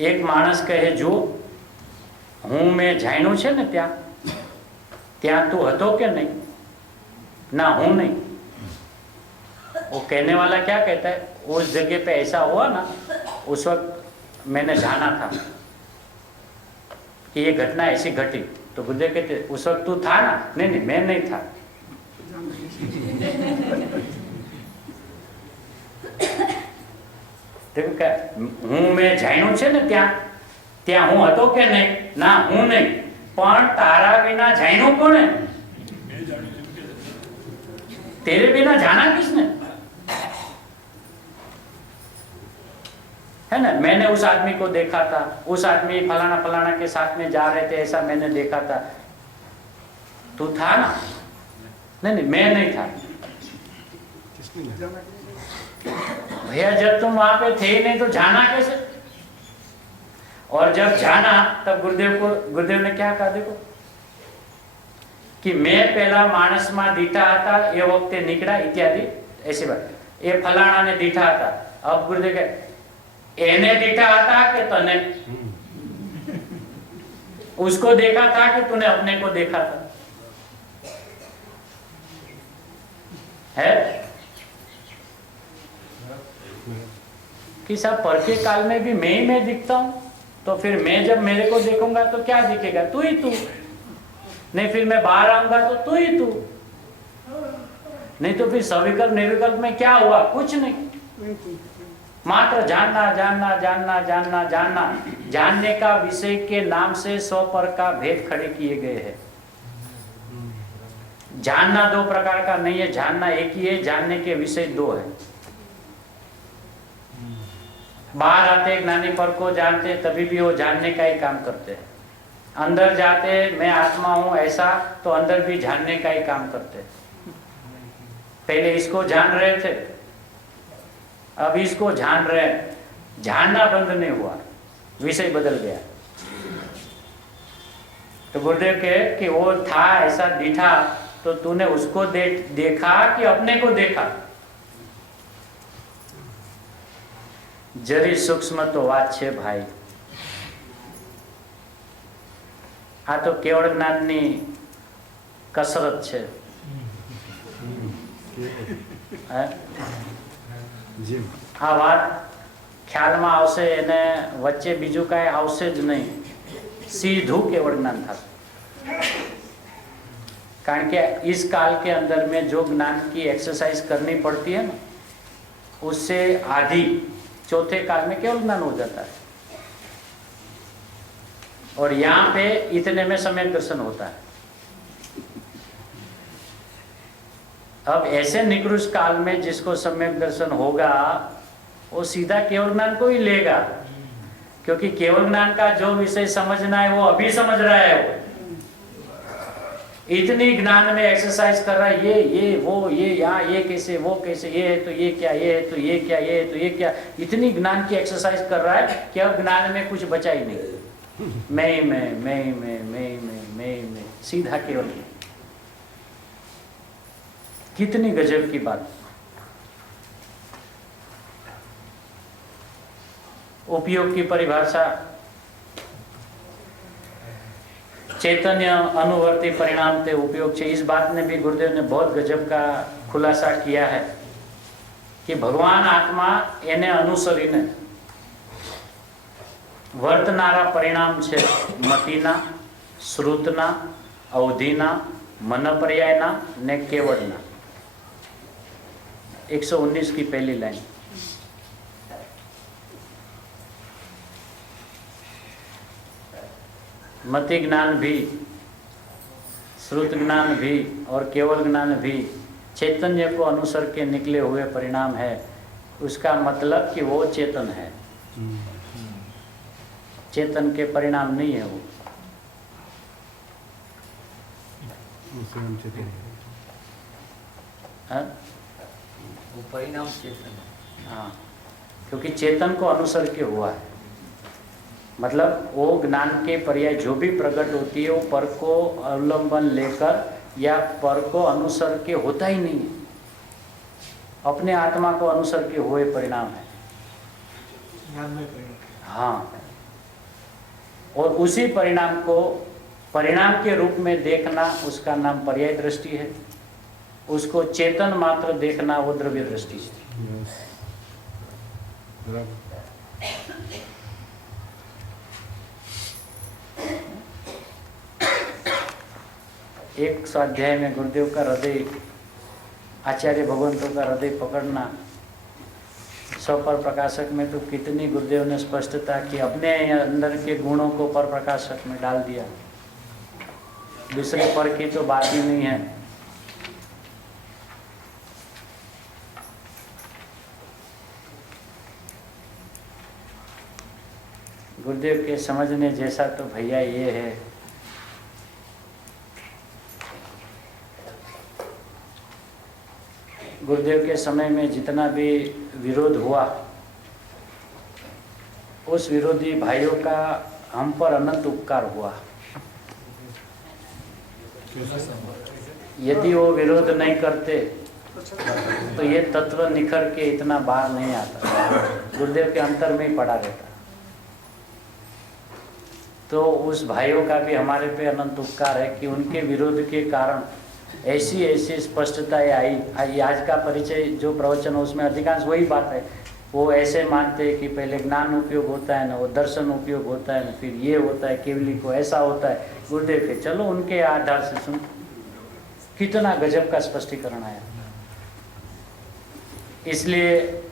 एक माणस कहे जो હું મેં જાણ્યું છે ને ત્યાં તું હતો કે नहीं? ना हूं नहीं। वो कहने वाला क्या कहता है, उस जगह पे ऐसा हुआ ना, उस वक्त मैंने जाना था कि ये घटना ऐसी घटी। तो गुरुदेव कहते उस वक्त तू था ना? नहीं नहीं, मैं नहीं था। હું મેં જાણ્યું છે ને ત્યાં હું હતો કે નહીં? ના હું નહીં, પણ તારા વિના જાણ્યું કોણે? तेरे बिना जाना किसने? है ना? मैंने उस आदमी को देखा था, उस आदमी फलाना फलाना के साथ में जा रहे थे, ऐसा मैंने देखा था। तू था ना? नहीं नहीं, मैं नहीं था। भैया जब तुम वहां पे थे ही नहीं तो जाना कैसे? और जब जाना तब गुरुदेव ने क्या कहा, देखो कि मैं पहला मानस में दीठा था ये वक्ते निकला इत्यादि ऐसी बात। ये फलाना ने दीठा था। अब गुरुदेव कहे एने दीठा था कि तने? उसको देखा था कि तूने अपने को देखा था? है कि सब पर के काल में भी मैं ही मैं दिखता हूं, तो फिर मैं जब मेरे को देखूंगा तो क्या दिखेगा? तू ही तू। नहीं फिर मैं बाहर आऊंगा तो तू ही तू। नहीं तो फिर सविकल्प निर्विकल्प में क्या हुआ? कुछ नहीं, मात्र जानना जानना जानना जानना जानना। जानने का विषय के नाम से 100 पर का भेद खड़े किए गए हैं। जानना दो प्रकार का नहीं है, जानना एक ही है, जानने के विषय दो है। बाहर आते ज्ञानी पर को जानते तभी भी वो जानने का ही काम करते हैं। अंदर जाते मैं आत्मा हूं ऐसा, तो अंदर भी जानने का ही काम करते हैं। पहले इसको जान रहे थे, अब इसको जान रहे हैं। जानना बंद नहीं हुआ, विषय बदल गया। तो गुरुदेव कहे कि वो था ऐसा दिखा, तो तूने उसको देखा कि अपने को देखा? जरी सूक्ष्म तो बात छे भाई। आ तो केवल ज्ञाननी कसरत छे। आ बात ख्यालमां आवशे एने वच्चे बीजू कांई आवशे ज नहीं, सीधू केवल ज्ञान थशे। कारण के इस काल के अंदर में जो ज्ञान की एक्सरसाइज करनी पड़ती है ना, उससे आधी चौथे काल में केवल ज्ञान हो जाता है। और यहाँ पे इतने में सम्यक दर्शन होता है। अब ऐसे निकृष्ट काल में जिसको सम्यक दर्शन होगा वो सीधा केवल ज्ञान को ही लेगा, क्योंकि केवल ज्ञान का जो विषय समझना है वो अभी समझ रहा है। वो इतनी ज्ञान में एक्सरसाइज कर रहा है, ये वो ये यहाँ ये कैसे वो कैसे, ये है तो ये क्या, ये है तो ये क्या, ये है तो ये क्या। इतनी ज्ञान की एक्सरसाइज कर रहा है कि अब ज्ञान में कुछ बचा ही नहीं। मैं सीधा केवल। कितनी गजब की बात। उपयोग की परिभाषा चैतन्य अनुवर्ती परिणाम ते उपयोग छे। इस बात ने भी गुरुदेव ने बहुत गजब का खुलासा किया है कि भगवान आत्मा एने अनुसरीने वर्तनारा परिणाम छे मतिना, श्रुतना, अवधिना, मनपर्यायना ने केवड़ना। 119 की पहली लाइन। मति ज्ञान भी, श्रुत ज्ञान भी और केवल ज्ञान भी चैतन्य को अनुसर के निकले हुए परिणाम है। उसका मतलब कि वो चेतन है, चेतन के परिणाम नहीं है वो। वो परिणाम चेतन है। हाँ, क्योंकि चेतन को अनुसर के हुआ है। मतलब वो ज्ञान के पर्याय जो भी प्रकट होती है वो पर को अवलंबन लेकर या पर को अनुसर के होता ही नहीं है, अपने आत्मा को अनुसर के हुए परिणाम है। ज्ञान में परिणत। हाँ, और उसी परिणाम को परिणाम के रूप में देखना उसका नाम पर्याय दृष्टि है, उसको चेतन मात्र देखना वो द्रव्य दृष्टि है। एक स्वाध्याय में गुरुदेव का हृदय, आचार्य भगवंतों का हृदय पकड़ना, स्वपर प्रकाशक में तो कितनी गुरुदेव ने स्पष्टता कि अपने अंदर के गुणों को पर प्रकाशक में डाल दिया, दूसरे पर की तो बात ही नहीं है। गुरुदेव के समझने जैसा तो भैया ये है, गुरुदेव के समय में जितना भी विरोध हुआ, उस विरोधी भाइयों का हम पर अनंत उपकार हुआ। यदि वो विरोध नहीं करते तो ये तत्व निखर के इतना बाहर नहीं आता, गुरुदेव के अंतर में ही पड़ा रहता। तो उस भाइयों का भी हमारे पे अनंत उपकार है कि उनके विरोध के कारण ऐसी ऐसी स्पष्टता आई। आज का परिचय जो प्रवचन हो उसमें अधिकांश वही बात है। वो ऐसे मानते हैं कि पहले ज्ञान उपयोग होता है ना, वो दर्शन उपयोग होता है ना, फिर ये होता है केवली को ऐसा होता है। गुरुदेव के चलो उनके आधार से सुन, कितना गजब का स्पष्टीकरण आया। इसलिए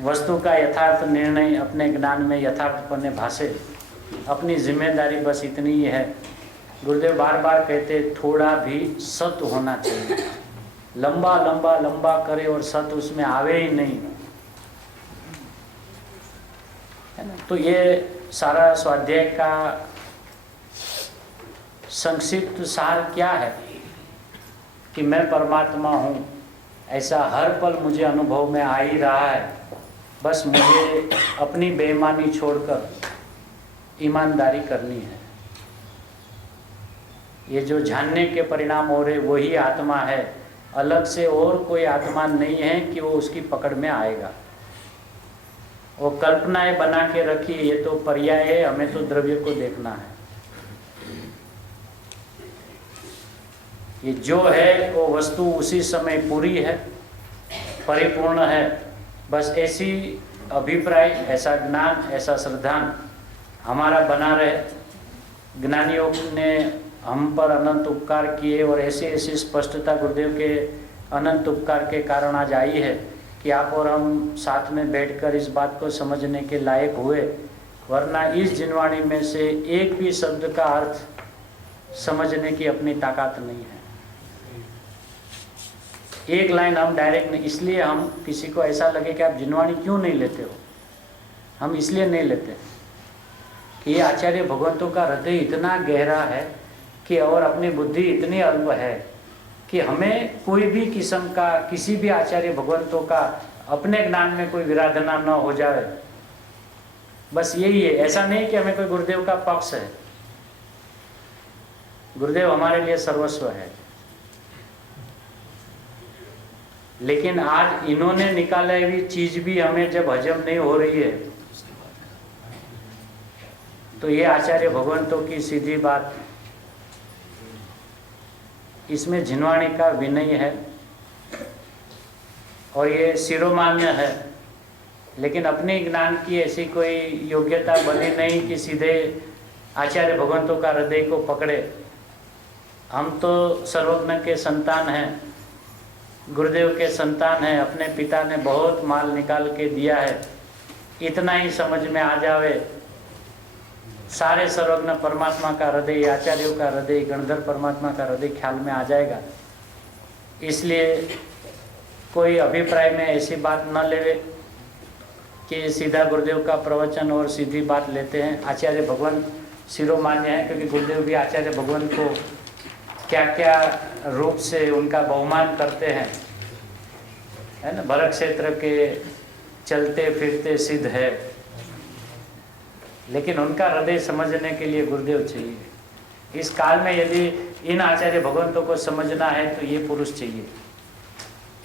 वस्तु का यथार्थ निर्णय अपने ज्ञान में यथार्थपने भाषे, अपनी जिम्मेदारी बस इतनी ही है। गुरुदेव बार बार कहते थोड़ा भी सत होना चाहिए, लंबा लंबा लंबा करे और सत उसमें आवे ही नहीं, है ना। तो ये सारा स्वाध्याय का संक्षिप्त सार क्या है कि मैं परमात्मा हूँ, ऐसा हर पल मुझे अनुभव में आ ही रहा है। बस मुझे अपनी बेईमानी छोड़कर ईमानदारी करनी है। ये जो जानने के परिणाम हो रहे वही आत्मा है, अलग से और कोई आत्मा नहीं है कि वो उसकी पकड़ में आएगा। वो कल्पनाएं बना के रखी, ये तो पर्याय है, हमें तो द्रव्य को देखना है। ये जो है वो वस्तु उसी समय पूरी है, परिपूर्ण है। बस ऐसी अभिप्राय, ऐसा ज्ञान, ऐसा श्रद्धान हमारा बना रहे। ज्ञानियों ने हम पर अनंत उपकार किए और ऐसी ऐसी स्पष्टता गुरुदेव के अनंत उपकार के कारण आज आई है कि आप और हम साथ में बैठकर इस बात को समझने के लायक हुए। वरना इस जिनवाणी में से एक भी शब्द का अर्थ समझने की अपनी ताकत नहीं है। एक लाइन हम डायरेक्ट नहीं, इसलिए हम किसी को ऐसा लगे कि आप जिनवाणी क्यों नहीं लेते हो, हम इसलिए नहीं लेते कि ये आचार्य भगवंतों का हृदय इतना गहरा है कि और अपनी बुद्धि इतनी अल्प है कि हमें कोई भी किस्म का, किसी भी आचार्य भगवंतों का अपने ज्ञान में कोई विराधना न हो जाए। बस यही है। ऐसा नहीं कि हमें कोई गुरुदेव का पक्ष है, गुरुदेव हमारे लिए सर्वस्व है। लेकिन आज इन्होंने निकाला हुई चीज भी हमें जब हजम नहीं हो रही है तो ये आचार्य भगवंतों की सीधी बात, इसमें जिनवाणी का विनय है और ये शिरोमान्य है। लेकिन अपने ज्ञान की ऐसी कोई योग्यता बनी नहीं कि सीधे आचार्य भगवंतों का हृदय को पकड़े। हम तो सर्वज्ञ के संतान हैं, गुरुदेव के संतान हैं। अपने पिता ने बहुत माल निकाल के दिया है, इतना ही समझ में आ जावे सारे सर्वज्ञ परमात्मा का हृदय, आचार्यों का हृदय, गणधर परमात्मा का हृदय ख्याल में आ जाएगा। इसलिए कोई अभिप्राय में ऐसी बात न लेवे कि सीधा गुरुदेव का प्रवचन और सीधी बात लेते हैं। आचार्य भगवान शिरोमान्य है, क्योंकि गुरुदेव भी आचार्य भगवान को क्या क्या रूप से उनका बहुमान करते हैं, है ना। भरत क्षेत्र के चलते फिरते सिद्ध है लेकिन उनका हृदय समझने के लिए गुरुदेव चाहिए। इस काल में यदि इन आचार्य भगवंतों को समझना है तो ये पुरुष चाहिए।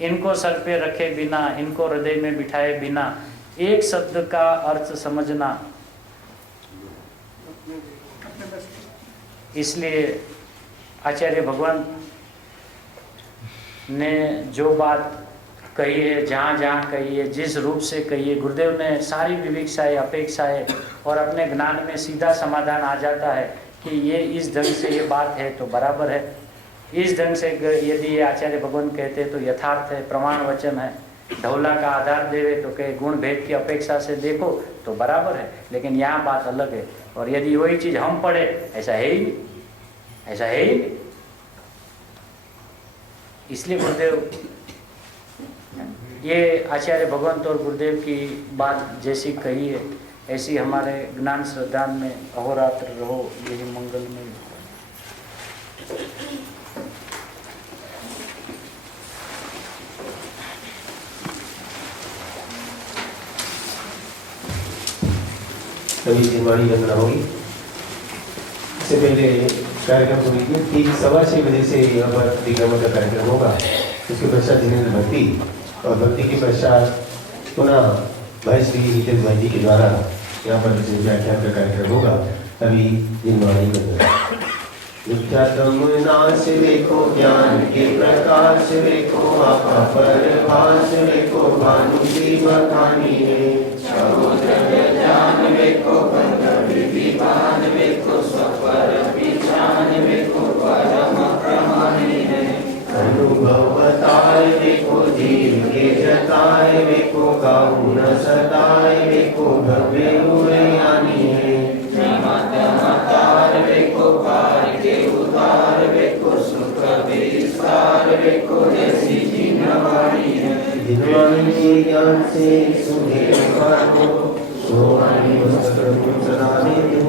इनको सर पे रखे बिना, इनको हृदय में बिठाए बिना एक शब्द का अर्थ समझना, इसलिए आचार्य भगवान ने जो बात कही है, जहाँ जहाँ कही है, जिस रूप से कही है, गुरुदेव ने सारी विविक्षाएं, अपेक्षाएं और अपने ज्ञान में सीधा समाधान आ जाता है कि ये इस ढंग से ये बात है तो बराबर है, इस ढंग से यदि ये आचार्य भगवान कहते हैं तो यथार्थ है, प्रमाण वचन है। ढोला का आधार देवे तो कहे गुण भेद की अपेक्षा से देखो तो बराबर है, लेकिन यहाँ बात अलग है। और यदि वही चीज़ हम पढ़े, ऐसा है ही नहीं, ऐसा है ही नहीं। इसलिए गुरुदेव, ये आचार्य भगवंत और गुरुदेव की बात जैसी कही है ऐसी हमारे ज्ञान श्रद्धा में अहोरात्र रहो, यही मंगलमय। सभी जिनवाणी वंदना होगी। इससे पहले कार्यक्रम को लीजिए, ठीक 6:15 बजे से यहाँ पर परिक्रमा का कार्यक्रम होगा। उसके पश्चात जिनेंद्र भक्ति और भक्ति के पश्चात पुनः भाई श्री हितेश भाई जी के द्वारा यहाँ पर व्याख्यान का कार्यक्रम होगा। अभी जिनवाणी वंदना। मिथ्यात्म नाश देखो, ज्ञान के प्रकाश देखो, आपा परभाष देखो, भानु की बखानी है। समुद्र ज्ञान देखो, बंध विधिवान देखो, स्वपर विचान देखो, परम प्रमाणी है। अनुभव बताए देखो, जीव के जताए देखो, गाऊ न सताए देखो, भव्य उड़यानी है। मतार देखो, पार के उतार देखो, सुख विस्तार देखो, जैसी जिनवाणी है। जिनवाणी के ज्ञान से सुने पारो, सोवाणी वस्त्र सदा दे दूँ।